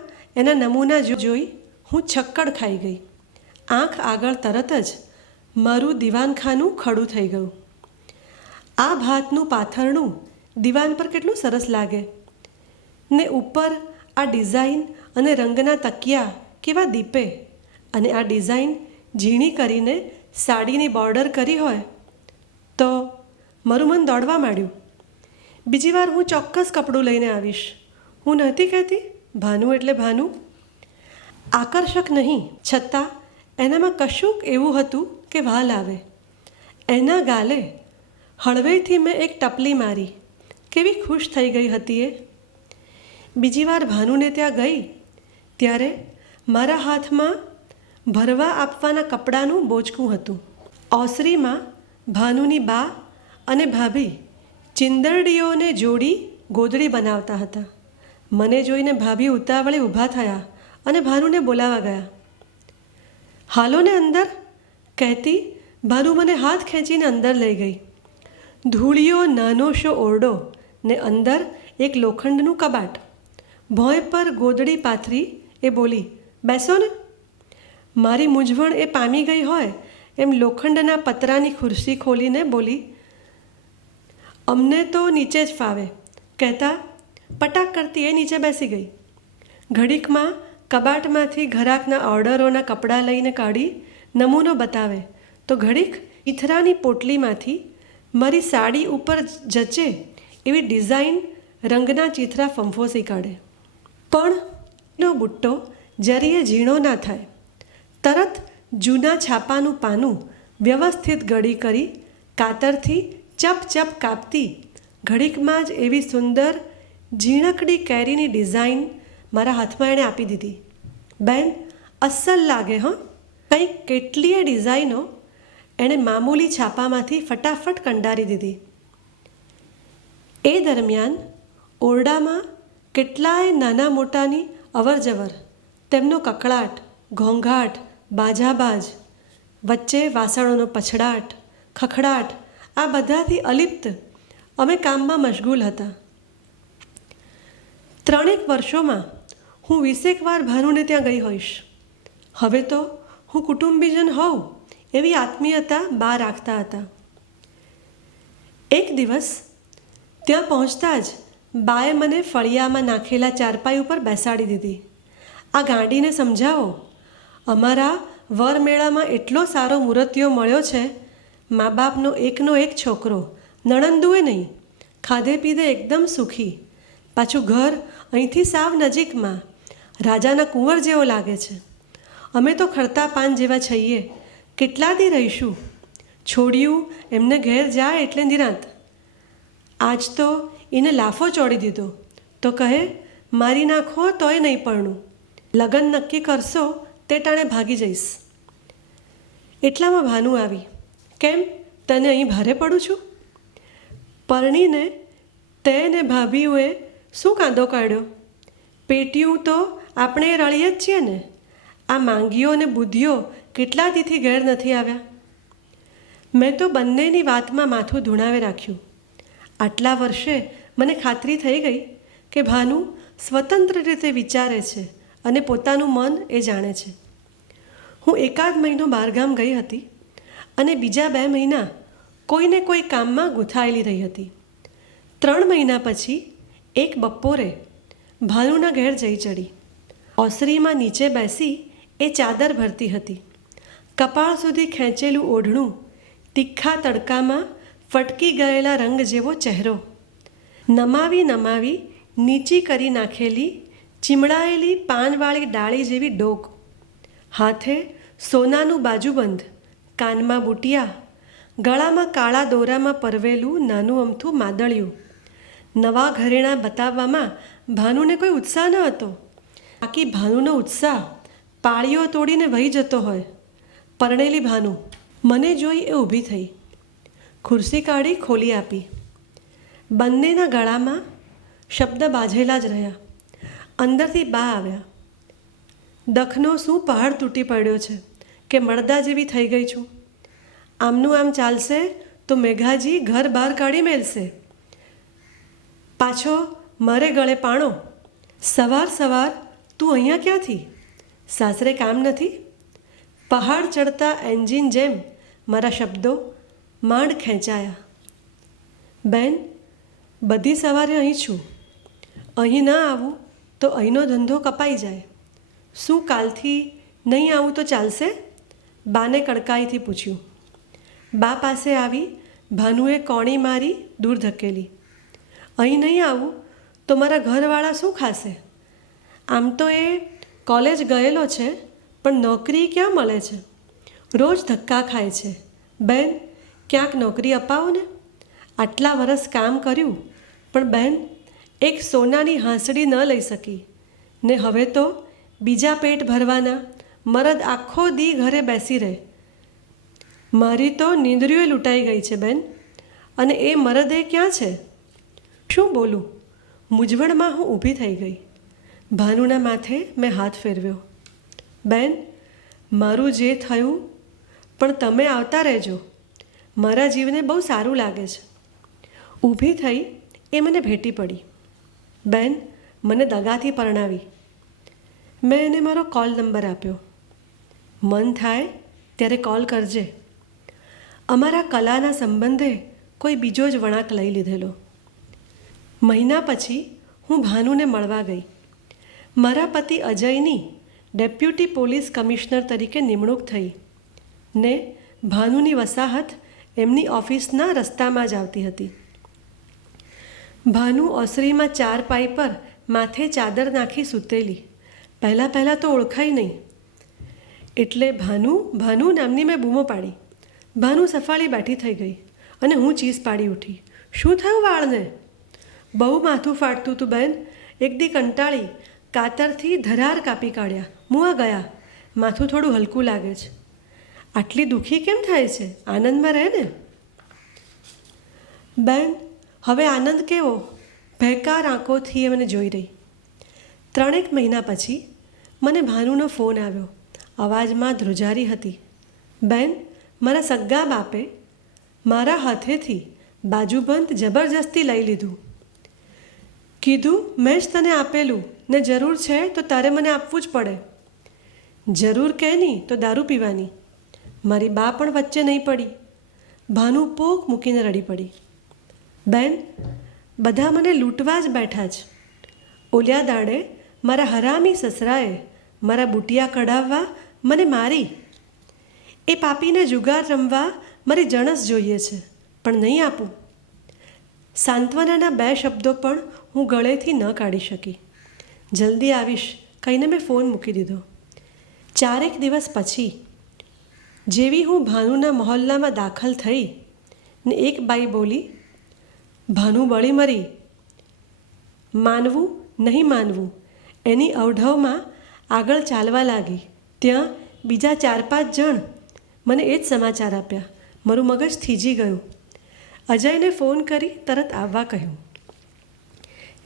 એના નમૂના જોઈ હું છક્કડ ખાઈ ગઈ. આંખ આગળ તરત જ મારું દીવાનખાનું ખડું થઈ ગયું. આ ભાતનું પાથરણું દીવાન પર કેટલું સરસ લાગે ને ઉપર આ ડિઝાઇન અને રંગના તકિયા કેવા દીપે. અને આ ડિઝાઇન ઝીણી કરીને સાડીની બોર્ડર કરી હોય તો મારું મન દોડવા માંડ્યું. બીજી વાર હું ચોક્કસ કપડું લઈને આવીશ. હું નહોતી કહેતી ભાનુ એટલે ભાનુ? આકર્ષક નહીં, છતાં એનામાં કશુંક એવું હતું કે વાલ આવે. એના ગાલે હળવેથી મેં એક ટપલી મારી. કેવી ખુશ થઈ ગઈ હતી એ. બીજી વાર ભાનુને ત્યાં ગઈ ત્યારે મારા હાથમાં ભરવા આપવાના કપડાનું બોચકું હતું. ઓસરીમાં ભાનુની બા અને ભાભી ચિંદરડીઓને જોડી ગોદડી બનાવતા હતા. મને જોઈને ભાભી ઉતાવળે ઊભા થયા અને ભાનુને બોલાવા ગયા. હાલો ને અંદર કહેતી ભાનુ મને હાથ ખેંચીને અંદર લઈ ગઈ. ધૂળિયો નાનો શો ઓરડો ને અંદર એક લોખંડનું કબાટ. ભોંય પર ગોદડી પાથરી એ બોલી, બેસો ને. મારી મૂંઝવણ એ પામી ગઈ હોય એમ લોખંડના પતરાની ખુરશી ખોલીને બોલી, અમને તો નીચે જ ફાવે, કહેતા પટાક કરતી એ નીચે બેસી ગઈ. ઘડીકમાં કબાટમાંથી ઘરાકના ઓર્ડરોના કપડાં લઈને કાઢી નમૂનો બતાવે તો ઘડીક ઈથરાની પોટલીમાંથી મારી સાડી ઉપર જચે એવી ડિઝાઇન રંગના ચીથરા ફંફોસી કાઢે. પણ એનો બુટ્ટો જરીએ ઝીણો ના થાય. તરત જૂના છાપાનું પાનું વ્યવસ્થિત ગળી કરી કાતરથી ચપ ચપ કાપતી ઘડીકમાં જ એવી સુંદર ઝીણકડી કેરીની ડિઝાઇન મારા હાથમાં એણે આપી દીધી. બેન, અસલ લાગે હં. કંઈક કેટલીય ડિઝાઇનો એણે મામૂલી છાપામાંથી ફટાફટ કંડારી દીધી. એ દરમિયાન ઓરડામાં કેટલાય નાના મોટાની અવરજવર, તેમનો કકળાટ, ઘોંઘાટ, બાજાબાજ, વચ્ચે વાસણોનો પછડાટ, ખખડાટ, આ બધાથી અલિપ્ત અમે કામમાં મશગુલ હતા. 3 વર્ષોમાં હું 20 વાર ભાનુને ત્યાં ગઈ હોઈશ. હવે તો હું કુટુંબીજન હોઉં એવી આત્મીયતા બા રાખતા હતા. એક દિવસ ત્યાં પહોંચતા જ બાએ મને ફળિયામાં નાખેલા ચારપાઈ ઉપર બેસાડી દીધી. આ ગાંડીને સમજાવો, અમારા વરમેળામાં એટલો સારો મૂર્તિઓ મળ્યો છે. મા બાપનો એકનો એક છોકરો, નણંદુએ નહીં, ખાધે પીધે એકદમ સુખી, પાછું ઘર અહીંથી સાવ નજીકમાં, રાજાના કુંવર જેવો લાગે છે. અમે તો ખરતા પાન જેવા છીએ, કેટલા દી રહીશું? છોડ્યું એમને ઘેર જાય એટલે નિરાંત. આજ તો એને લાફો ચોડી દીધો તો કહે મારી નાખો તોય નહીં પરણું, લગ્ન નક્કી કરશો તે ટાણે ભાગી જઈશ. એટલામાં ભાનુ આવી. કેમ, તને અહીં ભારે પડું છું? પરણીને તે ને ભાભીઓએ શું કાંદો કાઢ્યો? પેટીયું તો આપણે રળીએ જ છીએ ને. આ માંગીઓ ને બુદ્ધિઓ કેટલા દીથી ઘેર નથી આવ્યા. મેં તો બંનેની વાતમાં માથું ધૂણાવે રાખ્યું. આટલા વર્ષે મને ખાતરી થઈ ગઈ કે ભાનુ સ્વતંત્ર રીતે વિચારે છે અને પોતાનું મન એ જાણે છે. હું એકાદ મહિનો બહારગામ ગઈ હતી અને બીજા 2 મહિના કોઈને કોઈ કામમાં ગૂંથાયેલી રહી હતી. 3 મહિના પછી એક બપોરે ભાનુના ઘેર જઈ ચડી. ઓસરીમાં નીચે બેસી એ ચાદર ભરતી હતી. કપાળ સુધી ખેંચેલું ઓઢણું, તીખા તડકામાં ફટકી ગયેલા રંગ જેવો ચહેરો, નમાવી નમાવી નીચી કરી નાખેલી ચીમડાયેલી પાનવાળી ડાળી જેવી ડોક, હાથે સોનાનું બાજુબંધ, કાનમાં બુટિયા, ગળામાં કાળા દોરામાં પરવેલું નાનું અમથું માદળિયું. નવા ઘરેણાં બતાવવામાં ભાનુને કોઈ ઉત્સાહ ન હતો. બાકી ભાનુનો ઉત્સાહ પાળીઓ તોડીને વહી જતો હોય. પરણેલી ભાનુ મને જોઈ એ ઊભી થઈ, ખુરશી કાઢી ખોલી આપી. બંનેના ગળામાં શબ્દ બાઝેલા જ રહ્યા. અંદરથી બા આવ્યા. દખનો શું પહાડ તૂટી પડ્યો છે કે મળદા જેવી થઈ ગઈ છું. આમનું આમ ચાલશે તો મેઘાજી ઘર બહાર કાઢી મેલશે. પાછો મારે ગળે પાણો. સવાર સવાર તું અહીંયા ક્યાંથી? સાસરે કામ નથી? પહાડ ચડતા એન્જિન જેમ મારા શબ્દો માંડ ખેંચાયા. બેન, બધી સવારે અહીં છું. અહીં ન આવું તો અહીંનો ધંધો કપાઈ જાય. શું કાલથી નહીં આવું તો ચાલશે? બાને કડકાઈથી પૂછ્યું. બા પાસે આવી ભાનુએ કોણી મારી દૂર ધકેલી. અહીં નહીં આવું તો મારા ઘરવાળા શું ખાશે? આમ તો એ કોલેજ ગયેલો છે પણ નોકરી ક્યાં મળે છે? રોજ ધક્કા ખાય છે. બેન, ક્યાંક નોકરી અપાવો ને. આટલા વર્ષ કામ કર્યું પણ બેન એક સોનાની હાંસડી ન લઈ શકી ને હવે તો બીજા પેટ ભરવાના મરદ આખો દી ઘરે બેસી રહે. મારી તો નીંદરીઓ લૂંટાઈ ગઈ છે બેન, અને એ મરદે ક્યાં છે? શું બોલું? મૂંઝવણમાં હું ઊભી થઈ ગઈ. ભાનુના માથે મેં હાથ ફેરવ્યો. બેન, મારું જે થયું, પણ તમે આવતા રહેજો. મારા જીવને બહુ સારું લાગે છે. ઊભી થઈ એ મને ભેટી પડી. બેન, મને દગાથી પરણાવી. મેં એને મારો કોલ નંબર આપ્યો. મન થાય ત્યારે કોલ કરજે. અમારા કલાના સંબંધે કોઈ બીજો જ વળાંક લઈ લીધેલો. મહિના પછી હું ભાનુને મળવા ગઈ. મારા પતિ અજયની ડેપ્યુટી પોલીસ કમિશનર તરીકે નિમણૂક થઈ ને ભાનુની વસાહત એમની ઓફિસના રસ્તામાં જ આવતી હતી. ભાનુ ઓસરીમાં 4 પાઈ પર માથે ચાદર નાખી સૂતેલી. પહેલાં તો ઓળખાઈ નહીં એટલે ભાનુ ભાનુ નામની મેં બૂમો પાડી. ભાનુ સફાળી બેઠી થઈ ગઈ અને હું ચીસ પાડી ઉઠી. શું થયું વાળને? બહુ માથું ફાટતું હતું બેન. એક દી કંટાળી કાતરથી ધરાર કાપી કાઢ્યા. મુઆ ગયા. માથું થોડું હલકું લાગે છે. આટલી દુઃખી કેમ થાય છે? આનંદમાં રહે ને. બેન, હવે આનંદ કેવો? ભેકાર આંખોથી એ મને જોઈ રહી. 3 મહિના પછી મને ભાનુનો ફોન આવ્યો. અવાજમાં ધ્રુજારી હતી. બેન, મારા સગ્ગા બાપે મારા હાથેથી બાજુબંધ જબરજસ્તી લઈ લીધું. કીધું મેં જ તને આપેલું ને જરૂર છે તો તારે મને આપવું જ પડે. જરૂર કે નહીં તો દારૂ પીવાની. મારી બા પણ વચ્ચે નહીં પડી. ભાનુ પોક મૂકીને રડી પડી. બેન, બધા મને લૂંટવા જ બેઠા જ. ઓલ્યા દાડે મારા હરામી સસરાએ મારા બુટિયા કઢાવવા મને મારી. એ પાપીને જુગાર રમવા મારી જણસ જોઈએ છે પણ નહીં આપું. સાંત્વનાના 2 શબ્દો પણ હું ગળેથી ન કાઢી શકી. જલ્દી આવીશ કહીને મેં ફોન મૂકી દીધો. 4 દિવસ પછી જેવી હું ભાનુના મહોલ્લામાં દાખલ થઈ ને એક બાઈ બોલી, ભાનુ બળી મરી, માનવું નહીં માનવું એની અવઢવમાં આગળ ચાલવા લાગી. ત્યાં બીજા 4-5 જણ મને એ જ સમાચાર આપ્યા. મારું મગજ થીજી ગયું. અજયને ફોન કરી તરત આવવા કહ્યું.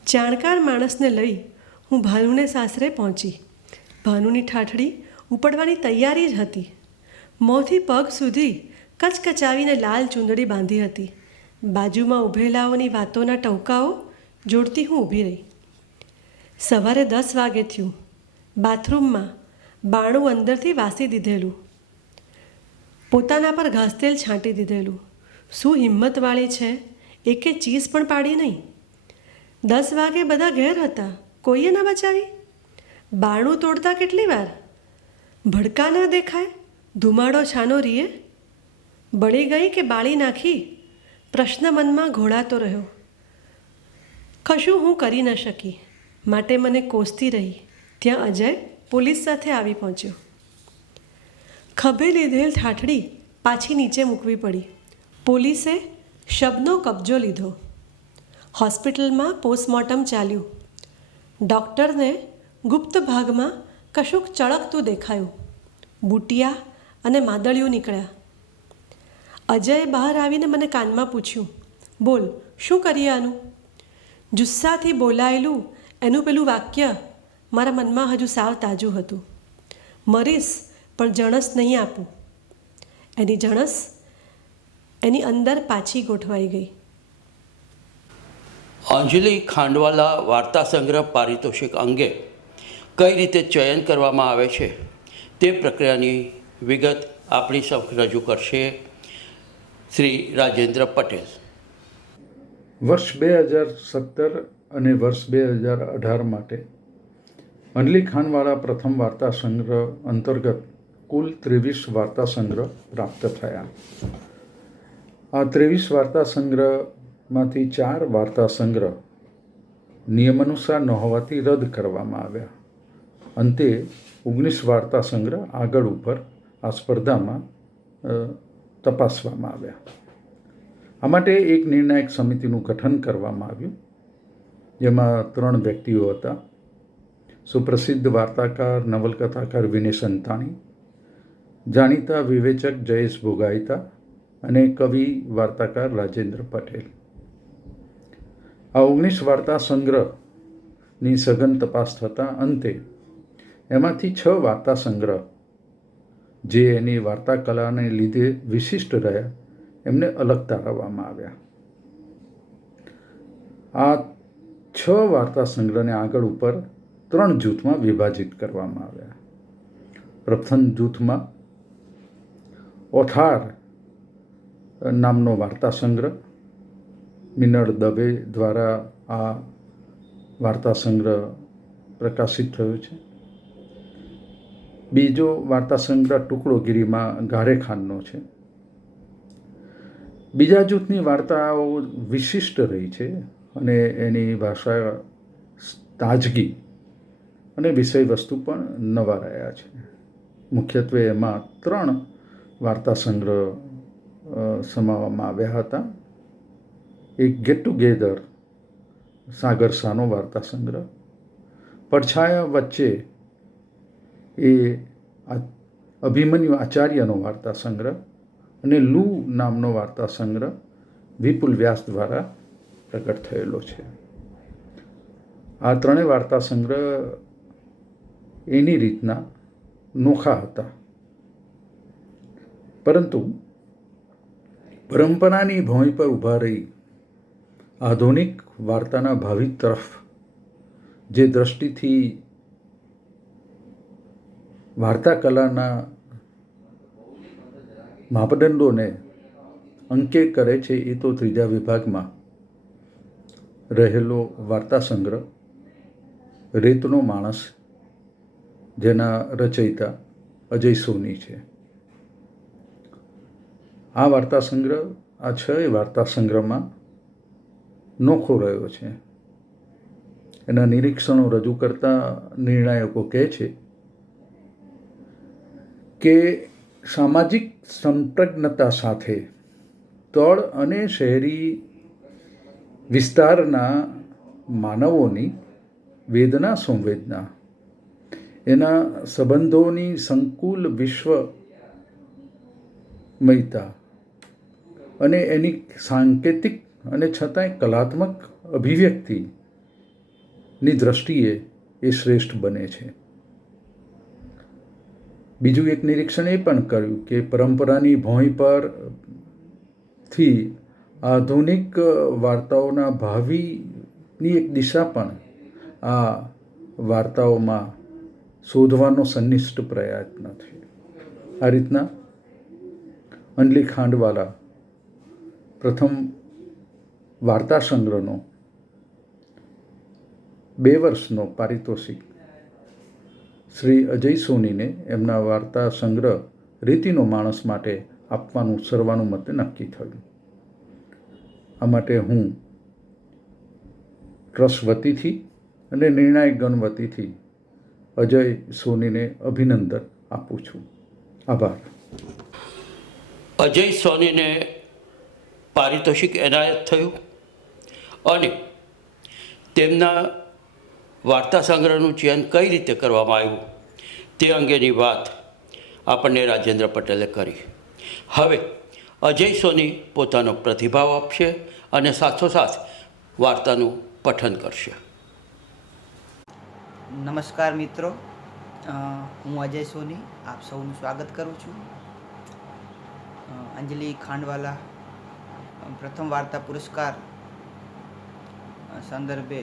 જાણકાર માણસને લઈ હું ભાનુને સાસરે પહોંચી. ભાનુની ઠાઠડી ઉપડવાની તૈયારી જ હતી. મોંથી પગ સુધી કચકચાવીને લાલ ચૂંદડી બાંધી હતી. બાજુમાં ઊભેલાઓની વાતોના ટહુકાઓ જોડતી હું ઊભી રહી. સવારે 10 વાગે થયું. બાથરૂમમાં બાણું અંદરથી વાસી દીધેલું, પોતાના પર ઘાસતેલ છાંટી દીધેલું. શું હિંમતવાળી છે, એકે ચીસ પણ પાડી નહીં. 10 વાગે બધા ઘેર હતા, કોઈએ ના બચાવી. બારણું તોડતા કેટલી વાર, ભડકા ના દેખાય, ધુમાડો છાનો રીએ, બળી ગઈ કે બાળી નાખી, પ્રશ્ન મનમાં ઘોળાતો રહ્યો. કશું હું કરી ન શકી, માટે મને કોસતી રહી. ત્યાં અજય પોલીસ સાથે આવી પહોંચ્યો. ખભે લીધેલ ઠાઠડી પાછી નીચે મૂકવી પડી. પોલીસે શબનો કબજો લીધો. હોસ્પિટલમાં પોસ્ટમોર્ટમ ચાલ્યું. ડૉક્ટરને ગુપ્ત ભાગમાં કશુંક ચળકતું દેખાયું. બુટિયા અને માદળિયું નીકળ્યા. અજયે બહાર આવીને મને કાનમાં પૂછ્યું, બોલ શું કરીએ આનું? જુસ્સાથી બોલાયેલું એનું પેલું વાક્ય મારા મનમાં હજુ સાવ તાજું હતું. મરીશ પણ જણસ નહીં આપું. એની જણસ એની અંદર પાછી ગોઠવાઈ ગઈ. અંજલિ ખાંડવાલા વાર્તા સંગ્રહ પારિતોષિક અંગે કઈ રીતે ચયન કરવામાં આવે છે તે પ્રક્રિયાની વિગત આપણી સમક્ષ રજૂ કરશે શ્રી રાજેન્દ્ર પટેલ. વર્ષ 2017 અને વર્ષ 2018 માટે અંજલિ ખાંડવાલા પ્રથમ વાર્તા સંગ્રહ અંતર્ગત કુલ 23 વાર્તા સંગ્રહ પ્રાપ્ત થયા. આ 23 વાર્તા સંગ્રહમાંથી 4 વાર્તા સંગ્રહ નિયમાનુસાર ન હોવાથી રદ કરવામાં આવ્યા. અંતે 19 વાર્તા સંગ્રહ આગળ ઉપર આ સ્પર્ધામાં તપાસવામાં આવ્યા. આ માટે એક નિર્ણાયક સમિતિનું ગઠન કરવામાં આવ્યું, જેમાં 3 વ્યક્તિઓ હતા. સુપ્રસિદ્ધ વાર્તાકાર નવલકથાકાર વિનય સંતાણી, જાણીતા વિવેચક જયેશ ભોગાઈતા અને કવિ વાર્તાકાર રાજેન્દ્ર પટેલ. આ 19 વાર્તા સંગ્રહની સઘન તપાસ થતાં અંતે એમાંથી 6 વાર્તા સંગ્રહ જે એની વાર્તા કલાને લીધે વિશિષ્ટ રહ્યા એમને અલગ તારવવામાં આવ્યા. આ 6 વાર્તા સંગ્રહને આગળ ઉપર 3 જૂથમાં વિભાજિત કરવામાં આવ્યા. પ્રથમ જૂથમાં ઓથાર નામનો વાર્તા સંગ્રહ, મિનળ દવે દ્વારા આ વાર્તા સંગ્રહ પ્રકાશિત થયો છે. બીજો વાર્તા સંગ્રહ ટુકડોગીરીમાં ગારેખાનનો છે. બીજા જૂથની વાર્તાઓ વિશિષ્ટ રહી છે અને એની ભાષા તાજગી અને વિષય વસ્તુ પણ નવા રહ્યા છે. મુખ્યત્વે એમાં 3 વાર્તા સંગ્રહ સમાવવામાં આવ્યા હતા. એક ગેટ ટુગેધર સાગર શાનો વાર્તા સંગ્રહ, પડછાયા વચ્ચે એ અભિમન્યુ આચાર્યનો વાર્તા સંગ્રહ અને લૂ નામનો વાર્તા સંગ્રહ વિપુલ વ્યાસ દ્વારા પ્રગટ થયેલો છે. આ 3 વાર્તા સંગ્રહ એની રીતના નોખા હતા, પરંતુ પરંપરાની ભોંય પર ઊભા રહી આધુનિક વાર્તાના ભાવિ તરફ જે દ્રષ્ટિથી વાર્તા કલાના માપદંડોને અંકે કરે છે, એ તો ત્રીજા વિભાગમાં રહેલો વાર્તા સંગ્રહ રેતનો માણસ, જેના રચયિતા અજય સોની છે. આ વાર્તા સંગ્રહ આ 6 વાર્તા સંગ્રહમાં નોખો રહ્યો છે. એના નિરીક્ષણો રજૂ કરતા નિર્ણાયકો કહે છે કે સામાજિક સંપ્રજ્ઞતા સાથે તળ અને શહેરી વિસ્તારના માનવોની વેદના સંવેદના, એના સંબંધોની સંકુલ વિશ્વમયતા અને એની સાંકેતિક અને છતાંય કલાત્મક અભિવ્યક્તિની દૃષ્ટિએ એ શ્રેષ્ઠ બને છે. બીજું એક નિરીક્ષણ એ પણ કર્યું કે પરંપરાની ભોંય પરથી આધુનિક વાર્તાઓના ભાવિની એક દિશા પણ આ વાર્તાઓમાં શોધવાનો સન્નિષ્ઠ પ્રયત્ન છે. આ રીતના અંજલિ ખાંડવાલા પ્રથમ વાર્તા સંગ્રહનો 2 વર્ષનો પારિતોષિક શ્રી અજય સોનીને એમના વાર્તા સંગ્રહ રીતિનો માણસ માટે આપવાનું સર્વાનુમતે નક્કી થયું. આ માટે હું ટ્રસ્ટ વતીથી અને નિર્ણાયક ગણ વતીથી અજય સોનીને અભિનંદન આપું છું. આભાર. અજય સોનીને પારિતોષિક એનાયત થયું અને તેમના વાર્તા સંગ્રહનું ચયન કઈ રીતે કરવામાં આવ્યું તે અંગેની વાત આપણને રાજેન્દ્ર પટેલે કરી. હવે અજય સોની પોતાનો પ્રતિભાવ આપશે અને સાથોસાથ વાર્તાનું પઠન કરશે. નમસ્કાર મિત્રો, હું અજય સોની આપ સૌનું સ્વાગત કરું છું. અંજલિ ખાંડવાલા પ્રથમ વાર્તા પુરસ્કાર સંદર્ભે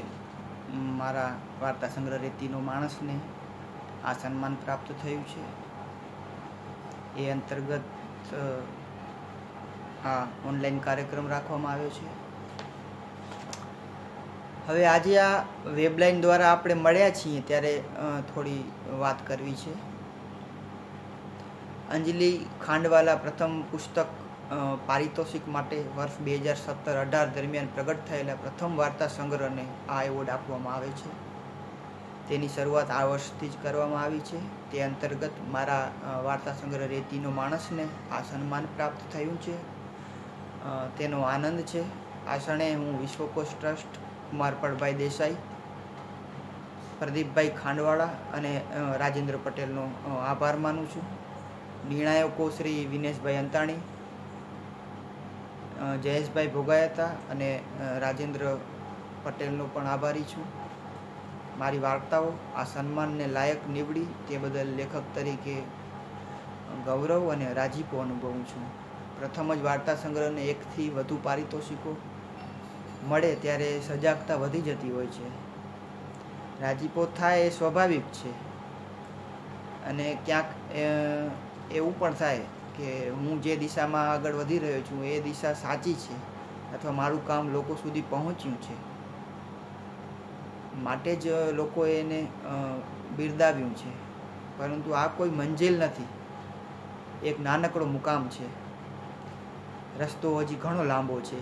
મારા વાર્તા સંગ્રહ રેતીનો માણસને આ સન્માન પ્રાપ્ત થયું છે. એ અંતર્ગત આ ઓનલાઈન કાર્યક્રમ રાખવામાં આવ્યો છે. હવે આજે આ વેબલાઇન દ્વારા આપણે મળ્યા છીએ ત્યારે થોડી વાત કરવી છે. અંજલિ ખાંડવાલા પ્રથમ પુસ્તક પારિતોષિક માટે વર્ષ 2017-18 દરમિયાન પ્રગટ થયેલા પ્રથમ વાર્તા સંગ્રહને આ એવોર્ડ આપવામાં આવે છે. તેની શરૂઆત આ વર્ષથી જ કરવામાં આવી છે. તે અંતર્ગત મારા વાર્તા સંગ્રહ રેતીનો માણસને આ સન્માન પ્રાપ્ત થયું છે. તેનો આનંદ છે. આ ક્ષણે હું વિશ્વકોશ ટ્રસ્ટ, કુમારપળભાઈ દેસાઈ, પ્રદીપભાઈ ખાંડવાળા અને રાજેન્દ્ર પટેલનો આભાર માનું છું. નિર્ણાયકો શ્રી વિનેશભાઈ અંતાણી, જયેશભાઈ ભોગાયતા અને રાજેન્દ્ર પટેલનો પણ આભારી છું. મારી વાર્તાઓ આ સન્માનને લાયક નીવડી તે બદલ લેખક તરીકે ગૌરવ અને રાજીપો અનુભવું છું. પ્રથમ જ વાર્તા સંગ્રહને 1થી વધુ પારિતોષિકો મળે ત્યારે સજાગતા વધી જતી હોય છે. રાજીપો થાય એ સ્વાભાવિક છે અને ક્યાંક એવું પણ થાય કે હું જે દિશામાં આગળ વધી રહ્યો છું એ દિશા સાચી છે અથવા મારું કામ લોકો સુધી પહોંચ્યું છે, માટે જ લોકોએ એને બિરદાવ્યું છે. પરંતુ આ કોઈ મંજિલ નથી, એક નાનકડો મુકામ છે. રસ્તો હજી ઘણો લાંબો છે.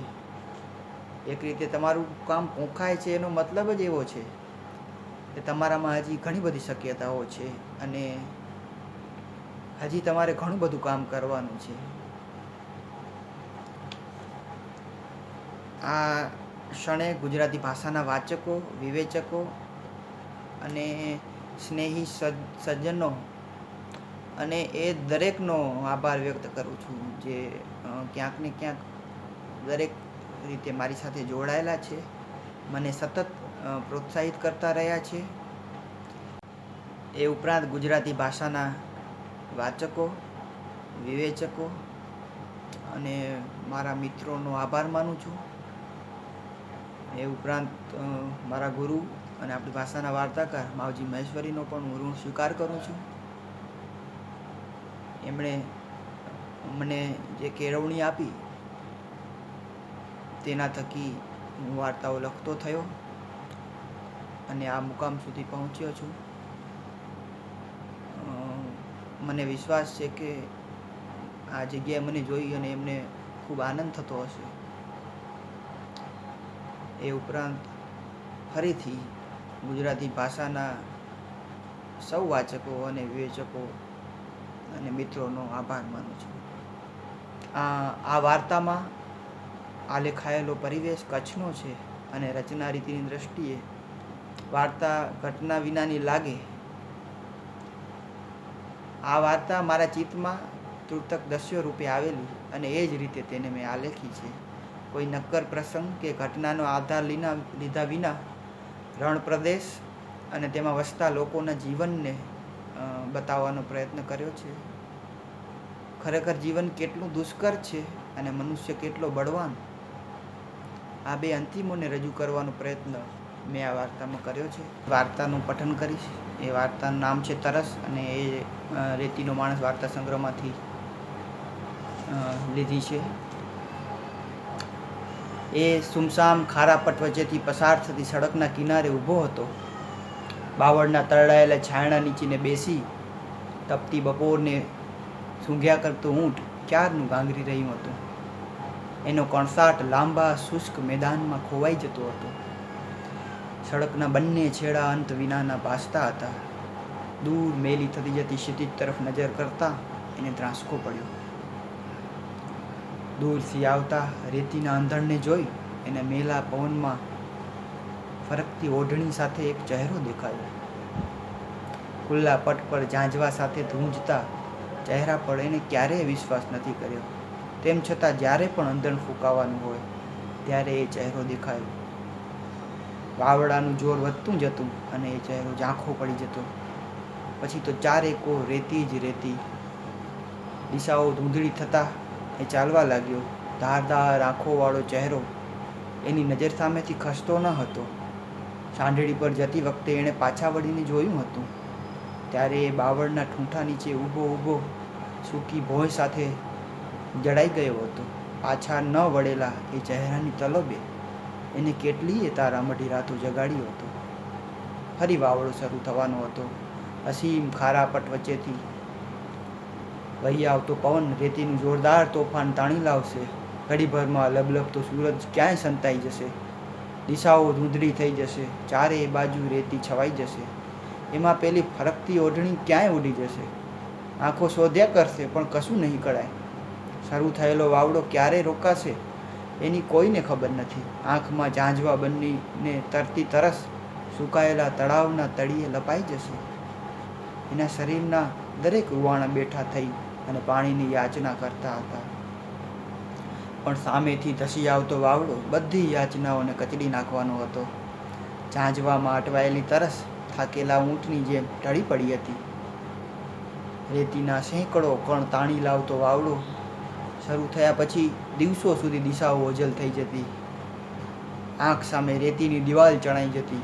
એક રીતે તમારું કામ પોંખાય છે એનો મતલબ જ એવો છે કે તમારામાં હજી ઘણી બધી શક્યતાઓ છે અને હજી તમારે ઘણું બધું કામ કરવાનું છે. આ ક્ષણે ગુજરાતી ભાષાના વાચકો, વિવેચકો અને સ્નેહી સજ્જનો અને એ દરેકનો આભાર વ્યક્ત કરું છું જે ક્યાંક ને ક્યાંક દરેક રીતે મારી સાથે જોડાયેલા છે, મને સતત પ્રોત્સાહિત કરતા રહ્યા છે. એ ઉપરાંત ગુજરાતી ભાષાના વાચકો, વિવેચકો અને મારા મિત્રોનો આભાર માનું છું. એ ઉપરાંત મારા ગુરુ અને આપણી ભાષાના વાર્તાકાર માવજી મહેશ્વરીનો પણ હું ઋણ સ્વીકાર કરું છું. એમણે મને જે કેળવણી આપી તેના થકી હું વાર્તાઓ લખતો થયો અને આ મુકામ સુધી પહોંચ્યો છું. મને વિશ્વાસ છે કે આ જગ્યાએ મને જોઈ અને એમને ખૂબ આનંદ થતો હશે. એ ઉપરાંત ફરીથી ગુજરાતી ભાષાના સૌ વાચકો અને વિવેચકો અને મિત્રોનો આભાર માનું છું. આ વાર્તામાં આ લેખાયેલો પરિવેશ કચ્છનો છે અને રચના રીતિની દ્રષ્ટિએ વાર્તા ઘટના વિનાની લાગે. આ વાર્તા મારા ચિત્તમાં તૃતક દ્રશ્યો રૂપે આવેલી અને એ જ રીતે તેને મેં આલેખી છે. કોઈ નક્કર પ્રસંગ કે ઘટનાનો આધાર લીધા વિના રણ પ્રદેશ અને તેમાં વસતા લોકોના જીવનને બતાવવાનો પ્રયત્ન કર્યો છે. ખરેખર જીવન કેટલું દુષ્કર છે અને મનુષ્ય કેટલો બળવાન, આ બે અંતિમોને રજૂ કરવાનો પ્રયત્ન મેં આ વાર્તામાં કર્યો છે. વાર્તાનું પઠન કરીશ. એ વાર્તાનું નામ છે તરસ અને એ રેતીનો માણસ વાર્તા સંગ્રહમાંથી લીધી છે. એ સુમસામ ખારા પટ વચ્ચેથી પસાર થતી સડકના કિનારે ઊભો હતો. બાવળના તરડાયેલા છાયણા નીચીને બેસી તપતી બપોરને સૂંઘ્યા કરતું ઊંટ ક્યારનું ગાંગરી રહ્યું હતું. એનો કણસાટ લાંબા શુષ્ક મેદાનમાં ખોવાઈ જતો હતો. સડકના બંને છેડા અંત વિનાના ભાસતા હતા. દૂર મેલી થતી જતી ક્ષિતિજ તરફ નજર કરતા એને ધ્રાસકો પડ્યો. દૂરથી આવતા રેતીના અંધણને જોઈ એને મેલા પવનમાં ફરકતી ઓઢણી સાથે એક ચહેરો દેખાયો. ખુલ્લા પટ પર ઝાંઝવા સાથે ધ્રુંજતા ચહેરા પર એને ક્યારેય વિશ્વાસ નથી કર્યો. તેમ છતાં જ્યારે પણ અંધણ ફૂંકાવાનું હોય ત્યારે એ ચહેરો દેખાયો. વાવડાનું જોર વધતું જતું અને એ ચહેરો ઝાંખો પડી જતો. પછી તો ચારેકો રેતી જ રેતી. દિશાઓ ધૂંધળી થતાં એ ચાલવા લાગ્યો. ધારદાર આંખોવાળો ચહેરો એની નજર સામેથી ખસતો ન હતો. સાંઢળી પર જતી વખતે એણે પાછા વળીને જોયું હતું ત્યારે એ બાવળના ઠૂંઠા નીચે ઊભો સૂકી ભોંય સાથે જડાઈ ગયો હતો. પાછા ન વળેલા એ ચહેરાની તલબે એને કેટલીય તારામઢી રાતો જગાડ્યો હતો. ફરી વાવડો શરૂ થવાનો હતો. અસીમ ખારા પટ વચ્ચેથી વહી આવતો પવન રેતીનું જોરદાર તોફાન તાણી લાવશે. ઘડીભરમાં લબલબતો સૂરજ ક્યાંય સંતાઈ જશે. દિશાઓ ધૂંધળી થઈ જશે. ચારે બાજુ રેતી છવાઈ જશે. એમાં પેલી ફરકતી ઓઢણી ક્યાંય ઉડી જશે. આંખો શોધ્યા કરશે પણ કશું નહીં કળાય. શરૂ થયેલો વાવડો ક્યારે રોકાશે એની કોઈને ખબર નથી. આંખમાં ઝાંઝવા બનીને તરતી તરસ સુકાયેલા તળાવના તળિયે લપાઈ જશે. એના શરીરના દરેક રૂવાણા બેઠા થઈ અને પાણીની યાચના કરતા હતા. પણ સામેથી ધસી આવતો વાવડો બધી યાચનાઓને કચડી નાખવાનો હતો. ઝાંઝવામાં અટવાયેલી તરસ થાકેલા ઊંટની જેમ ઢળી પડી હતી. રેતીના સેંકડો કણ તાણી લાવતો વાવડો શરૂ થયા પછી દિવસો સુધી દિશાઓ ઓજલ થઈ જતી. આંખ સામે રેતીની દિવાલ ચણાઈ જતી.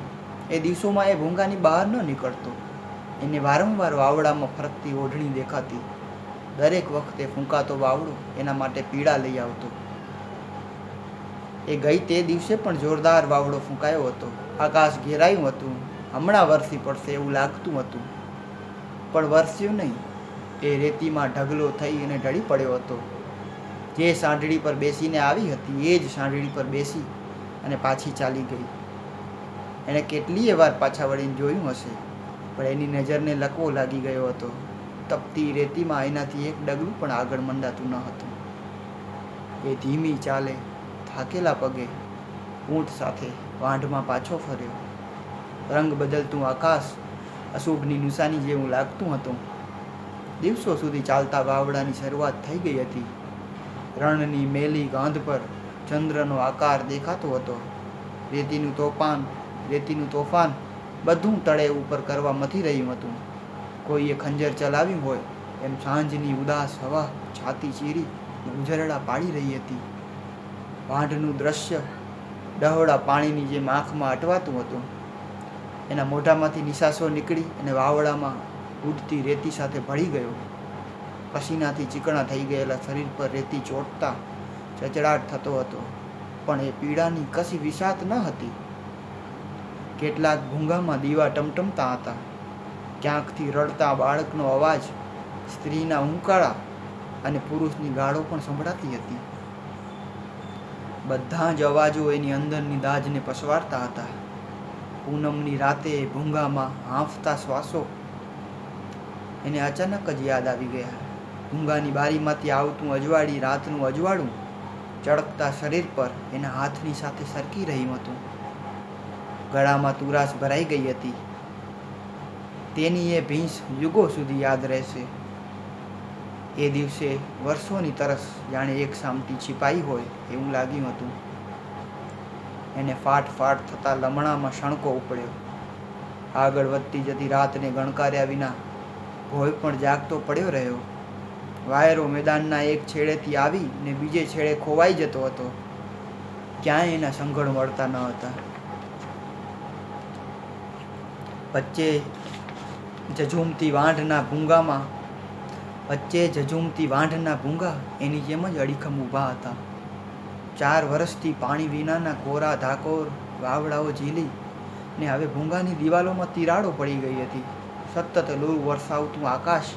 એ દિવસોમાં એ ભૂંગાની બહાર ન નીકળતો. એને વારંવાર વાવડામાં ફરકતી ઓઢણી દેખાતી. દરેક વખતે ફૂંકાતો વાવડો એના માટે પીડા લઈ આવતો. એ ગઈ તે દિવસે પણ જોરદાર વાવડો ફૂંકાયો હતો. આકાશ ઘેરાયું હતું. હમણાં વરસી પડશે એવું લાગતું હતું પણ વરસ્યું નહીં. એ રેતીમાં ઢગલો થઈ અને ઢળી પડ્યો હતો. જે સાંઢળી પર બેસીને આવી હતી એ જ સાંઢળી પર બેસી અને પાછી ચાલી ગઈ. એણે કેટલીય વાર પાછા વળીને જોયું હશે પણ એની નજરને લકવો લાગી ગયો હતો. તપતી રેતીમાં એનાથી એક ડગલું પણ આગળ મંડાતું ન હતું. એ ધીમી ચાલે થાકેલા પગે ઊંટ સાથે વાંઢમાં પાછો ફર્યો. રંગ બદલતું આકાશ અશુભની નિશાની જેવું લાગતું હતું. દિવસો સુધી ચાલતા વાવડાની શરૂઆત થઈ ગઈ હતી. રણની મેલી ગાંધ પર ચંદ્રનો આકાર દેખાતો હતો. રેતીનું તોફાન બધું તળે ઉપર કરવા મથી રહ્યું હતું. કોઈએ ખંજર ચલાવ્યું હોય એમ સાંજની ઉદાસ હવા છાતી ચીરી ઉજરડા પાડી રહી હતી. વાંઢનું દ્રશ્ય ડહોળા પાણીની જેમ આંખમાં અટવાતું હતું. એના મોઢામાંથી નિશાસો નીકળી અને વાવડામાં ઉડતી રેતી સાથે ભળી ગયો. પસીનાથી ચીકણા થઈ ગયેલા શરીર પર રેતી ચોંટતા ચચડાટ થતો હતો પણ એ પીડાની કશી વિષાત ન હતી. કેટલાક ભૂંગામાં દીવા ટમટમતા હતા. ક્યાંકથી રડતા બાળકનો અવાજ, સ્ત્રીના ઉંકાળા અને પુરુષની ગાળો પણ સંભળાતી હતી. બધા જ અવાજો એની અંદરની દાજને પસવારતા હતા. પૂનમની રાતે ભૂંગામાં હાંફતા શ્વાસો એને અચાનક જ યાદ આવી ગયા. ભૂંગાની બારીમાંથી આવતું અજવાળી રાતનું અજવાળું ચળકતા શરીર પર એના હાથની સાથે સરકી રહ્યું હતું. ગળામાં તુરાશ ભરાઈ ગઈ હતી. તેની એ ભીંસ યુગો સુધી યાદ રહેશે. એ દિવસે વર્ષોની તરસ જાણે એક સામટી છીપાઈ હોય એવું લાગ્યું હતું. એને ફાટ ફાટ થતા લમણામાં શણકો ઉપડ્યો. આગળ વધતી જતી રાતને ગણકાર્યા વિના ભોય પણ જાગતો પડ્યો રહ્યો. વાયરો મેદાનના એક છેડેથી આવી ને બીજે છેડે ખોવાઈ જતો હતો. ક્યાંય એના સંઘળ મળતા ન હતા. વચ્ચે ઝઝૂમતી વાંઢના ભૂંગા એની જેમ જ અડીખમ ઊભા હતા. 4 વર્ષથી પાણી વિનાના કોરા ધાકોર વાવડાઓ ઝીલી ને હવે ભૂંગાની દિવાલોમાં તિરાડો પડી ગઈ હતી. સતત લૂ વરસાવતું આકાશ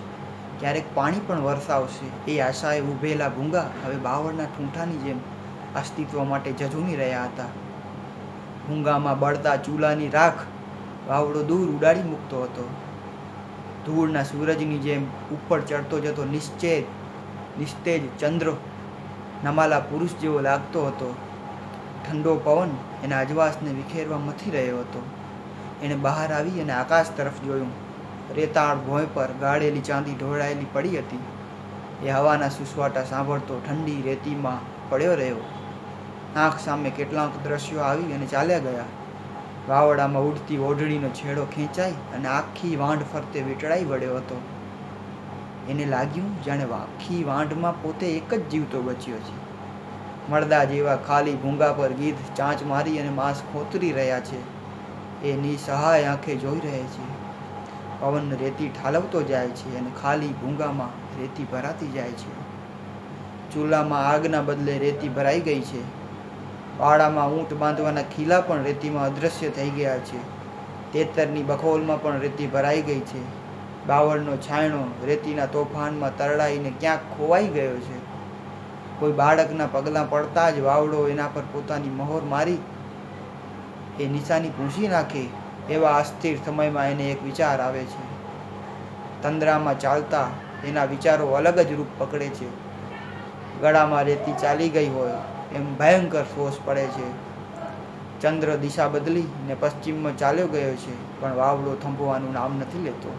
ક્યારેક પાણી પણ વરસાવશે એ આશાએ ઊભેલા ભૂંગા હવે બાવળના ઠૂંઠાની જેમ અસ્તિત્વ માટે ઝઝૂમી રહ્યા હતા. ભૂંગામાં બળતા ચૂલાની રાખ વાવડો દૂર ઉડાડી મૂકતો હતો. ધૂળના સૂરજની જેમ ઉપર ચડતો જતો નિસ્તેજ ચંદ્ર નમાલા પુરુષ જેવો લાગતો હતો. ઠંડો પવન એના અજવાસને વિખેરવા મથી રહ્યો હતો. એણે બહાર આવી અને આકાશ તરફ જોયું. રેતાળ ભોંય પર ગાળેલી ચાંદી ઢોળાયેલી પડી હતી. એ હવાના સુસવાટા સાંભળતો ઠંડી રેતીમાં પડ્યો રહ્યો. આંખ સામે કેટલાક દ્રશ્યો આવી અને ચાલ્યા ગયા. વાવડામાં ઉડતી ઓઢણીનો છેડો ખેંચાઈ અને આખી વાંઢ ફરતે વીંટળાઈ વળ્યો હતો. એને લાગ્યું જાણે આખી વાંઢમાં પોતે એક જ જીવતો બચ્યો છે. મળદા જેવા ખાલી ભૂંગા પર ગીધ ચાંચ મારી અને માંસ ખોતરી રહ્યા છે. એ નિસહાય આંખે જોઈ રહે છે. પવન રેતી ઠાલવતો જાય છે અને ખાલી ભૂંગામાં રેતી ભરાતી જાય છે. ચૂલામાં આગના બદલે રેતી ભરાઈ ગઈ છે. વાડામાં ઊંટ બાંધવાના ખીલા પણ રેતીમાં અદૃશ્ય થઈ ગયા છે. તેતરની બખોલમાં પણ રેતી ભરાઈ ગઈ છે. બાવળનો છાંયણો રેતીના તોફાનમાં તરડાઈને ક્યાંક ખોવાઈ ગયો છે. કોઈ બાળકના પગલાં પડતા જ વાવડો એના પર પોતાની મહોર મારી એ નિશાની ભૂંસી નાખે એવા અસ્થિર સમયમાં એને એક વિચાર આવે છે. તંદ્રામાં ચાલતા એના વિચારો અલગ જ રૂપ પકડે છે. ગળામાં રેતી ચાલી ગઈ હોય એમ ભયંકર સોસ પડે છે. ચંદ્ર દિશા બદલી ને પશ્ચિમમાં ચાલ્યો ગયો છે, પણ વાવડો થંભવાનું નામ નથી લેતો.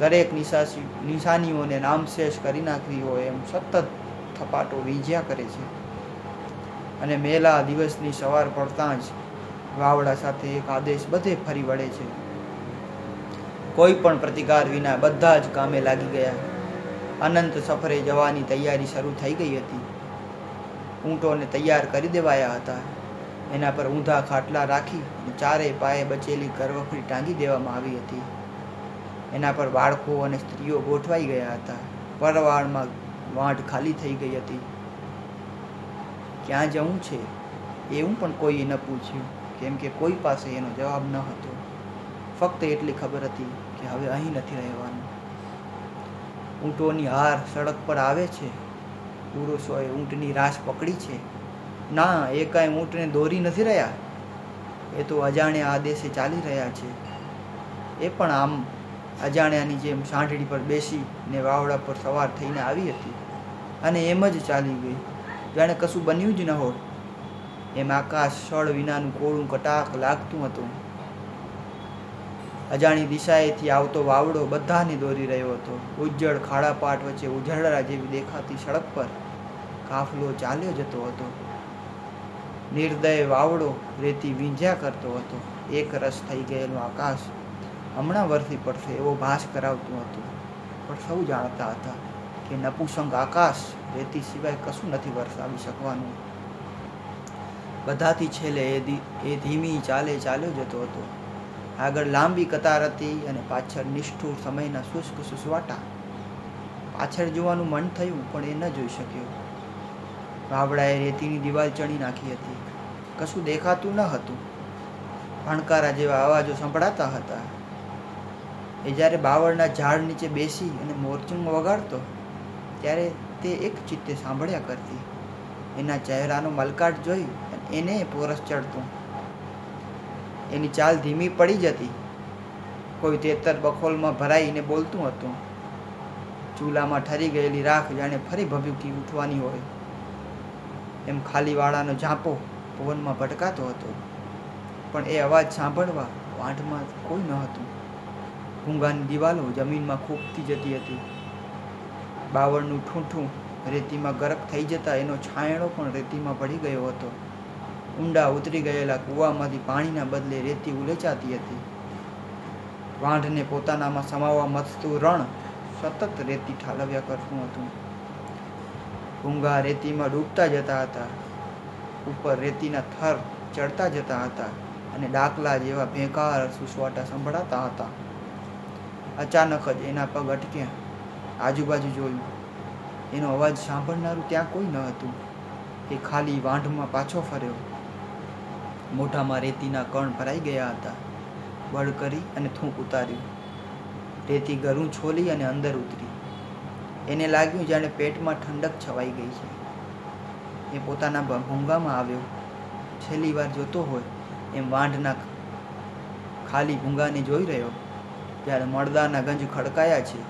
દરેક નિશાનીઓને નામશેષ કરી નાખવી હોય એમ સતત થપાટો વીજ્યા કરે છે. અને મેલા દિવસની સવાર પડતાં જ વાવડા સાથે એક આદેશ બધે ફરી વળે છે. કોઈ પણ પ્રતિકાર વિના બધા જ કામે લાગી ગયા. અનંત સફરે જવાની તૈયારી શરૂ થઈ ગઈ હતી. ઊંટોને તૈયાર કરી દેવાયા હતા. એના પર ઊંધા ખાટલા રાખી ચારે પાયે બચેલી કરવખડી ટાંગી દેવામાં આવી હતી. એના પર બાળકો અને સ્ત્રીઓ ગોઠવાઈ ગયા હતા. પરવાળમાં વાંઢ ખાલી થઈ ગઈ હતી. ક્યાં જવું છે એવું પણ કોઈએ ન પૂછ્યું, કેમ કે કોઈ પાસે એનો જવાબ ન હતો. ફક્ત એટલી ખબર હતી કે હવે અહીં નથી રહેવાનું. ઊંટોની હાર સડક પર આવે છે. પુરુષોએ ઊંટની રાસ પકડી છે. ના, એ કાંઈ ઊંટને દોરી નથી રહ્યા. એ તો અજાણ્યા આદેશે ચાલી રહ્યા છે. એ પણ આમ અજાણ્યાની જેમ સાંઢળી પર બેસી ને વાવડા પર સવાર થઈને આવી હતી અને એમ જ ચાલી ગઈ જાણે કશું બન્યું જ ન હોય. એમ આકાશ સળ વિનાનું કોળું કટાક લાગતું હતું. અજાણી દિશાએથી આવતો વાવડો બધાને દોરી રહ્યો હતો. ઉજ્જડ ખાડાપાટ વચ્ચે ઉઝરડા જેવી દેખાતી સડક પર કાફલો ચાલ્યો જતો હતો. નિર્દય વાવડો રેતી વીંઝ્યા કરતો હતો. એક રસ થઈ ગયેલું આકાશ હમણાં વરસી પડશે એવો ભાસ કરાવતું હતું. પણ સૌ જાણતા હતા કે નપુસંગ આકાશ રેતી સિવાય કશું નથી વરસાવી શકવાનું. બધાથી છેલ્લે એ ધીમી ચાલે ચાલ્યો જતો હતો. આગળ લાંબી કતાર હતી અને પાછળ નિષ્ઠુર સમયના શુષ્ક સુસવાટા. પાછળ જોવાનું મન થયું પણ એ ન જોઈ શક્યો. વાવડાએ રેતીની દિવાલ ચણી નાખી હતી. કશું દેખાતું ન હતું. ભણકારા જેવા અવાજો સંભળાતા હતા. એ જ્યારે બાવળના ઝાડ નીચે બેસી અને મોરચું વગાડતો ત્યારે તે એક ચિત્તે સાંભળ્યા કરતી. એના ચહેરાનો મલકાટ જોઈ એને પોરસ ચડતું. એની ચાલ ધીમી પડી જતી. કોઈ તેતર બખોલમાં ભરાઈને બોલતું હતું. ચૂલામાં ઠરી ગયેલી રાખ જાણે ફરી ભભૂકી ઉઠવાની હોય એમ ખાલી વાળાનો ઝાંપો પવનમાં ભટકાતો હતો. પણ એ અવાજ સાંભળવા વાંઢમાં કોઈ ન હતું. ભૂંગાની દિવાલો જમીનમાં ખૂંપતી જતી હતી. બાવળનું ઠૂંઠું રેતીમાં ગરક થઈ જતા એનો છાંયડો પણ રેતીમાં પડી ગયો હતો. ઊંડા ઉતરી ગયેલા કૂવામાંથી પાણીના બદલે રેતી ઉલેચાતી હતી. વાંઢને પોતાનામાં સમાવવા મથતું રણ સતત રેતી ઠાલવ્યા કરતું હતું. ભૂંગા રેતીમાં ડૂબતા જતા હતા. ઉપર રેતીના થર ચડતા જતા હતા અને ડાકલા જેવા ભેંકાર સુસવાટા સંભળાતા હતા. અચાનક જ એના પગ અટક્યા. આજુબાજુ જોયું. એનો અવાજ સાંભળનારું ત્યાં કોઈ ન હતું. એ ખાલી વાંઢમાં પાછો ફર્યો. મોઢામાં રેતીના કણ ભરાઈ ગયા હતા. બળ કરી અને થૂંક ઉતાર્યું. રેતી ગરું છોલી અને અંદર ઉતરી. એને લાગ્યું જાણે પેટમાં ઠંડક છવાઈ ગઈ છે. એ પોતાના ભૂંગામાં આવ્યો. છેલ્લી વાર જોતો હોય એમ વાંઢના ખાલી ભૂંગાને જોઈ રહ્યો. જ્યારે મળદાના ગંજ ખડકાયા છે.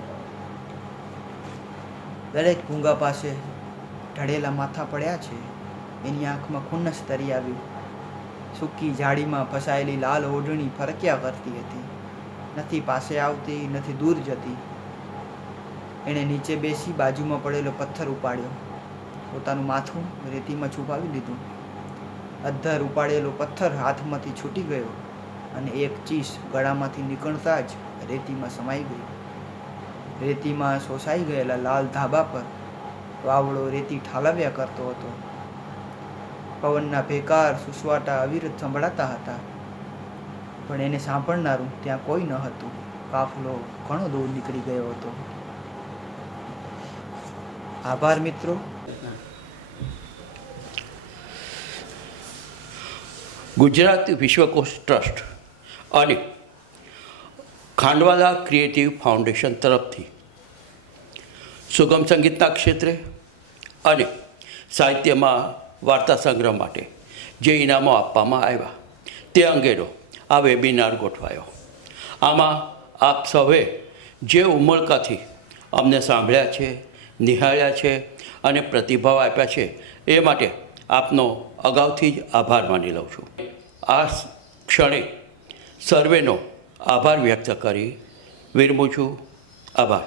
દરેક ભૂંગા પાસે ઢળેલા માથા પડ્યા છે. એની આંખમાં ખુન્નસ તરી આવ્યું. સૂકી ઝાડીમાં ફસાયેલી લાલ ઓઢણી ફરક્યા કરતી હતી. નથી પાસે આવતી, નથી દૂર જતી. એણે નીચે બેસી બાજુમાં પડેલો પથ્થર ઉપાડ્યો. પોતાનું માથું રેતીમાં છુપાવી લીધું. અધ્ધર ઉપાડેલો પથ્થર હાથમાંથી છૂટી ગયો અને એક ચીસ ગળામાંથી નીકળતા જ રેતીમાં સમાઈ ગઈ. રેતીમાં શોષાઈ ગયેલા લાલ ધાબા પર વાવડો રેતી ઠાલવ્યા કરતો હતો. પવનના ભેકાર સુસવાટા અવિરત સંભળાતા હતા, પણ એને સાંભળનારું ત્યાં કોઈ ન હતું. કાફલો ઘણો દૂર નીકળી ગયો હતો. આભાર મિત્રો. ગુજરાત વિશ્વકોશ ટ્રસ્ટ અને ખાંડવાલા ક્રિએટિવ ફાઉન્ડેશન તરફથી સુગમ સંગીતના ક્ષેત્રે અને સાહિત્યમાં વાર્તા સંગ્રહ માટે જે ઇનામો આપવામાં આવ્યા તે અંગેનો આ વેબિનાર ગોઠવાયો. આમાં આપ સૌએ જે ઉમળકાથી અમને સાંભળ્યા છે, નિહાળ્યા છે અને પ્રતિભાવ આપ્યા છે એ માટે આપનો અગાઉથી જ આભાર માની લઉં છું. આ ક્ષણે સર્વેનો આભાર વ્યક્ત કરી વિરમું છું. આભાર.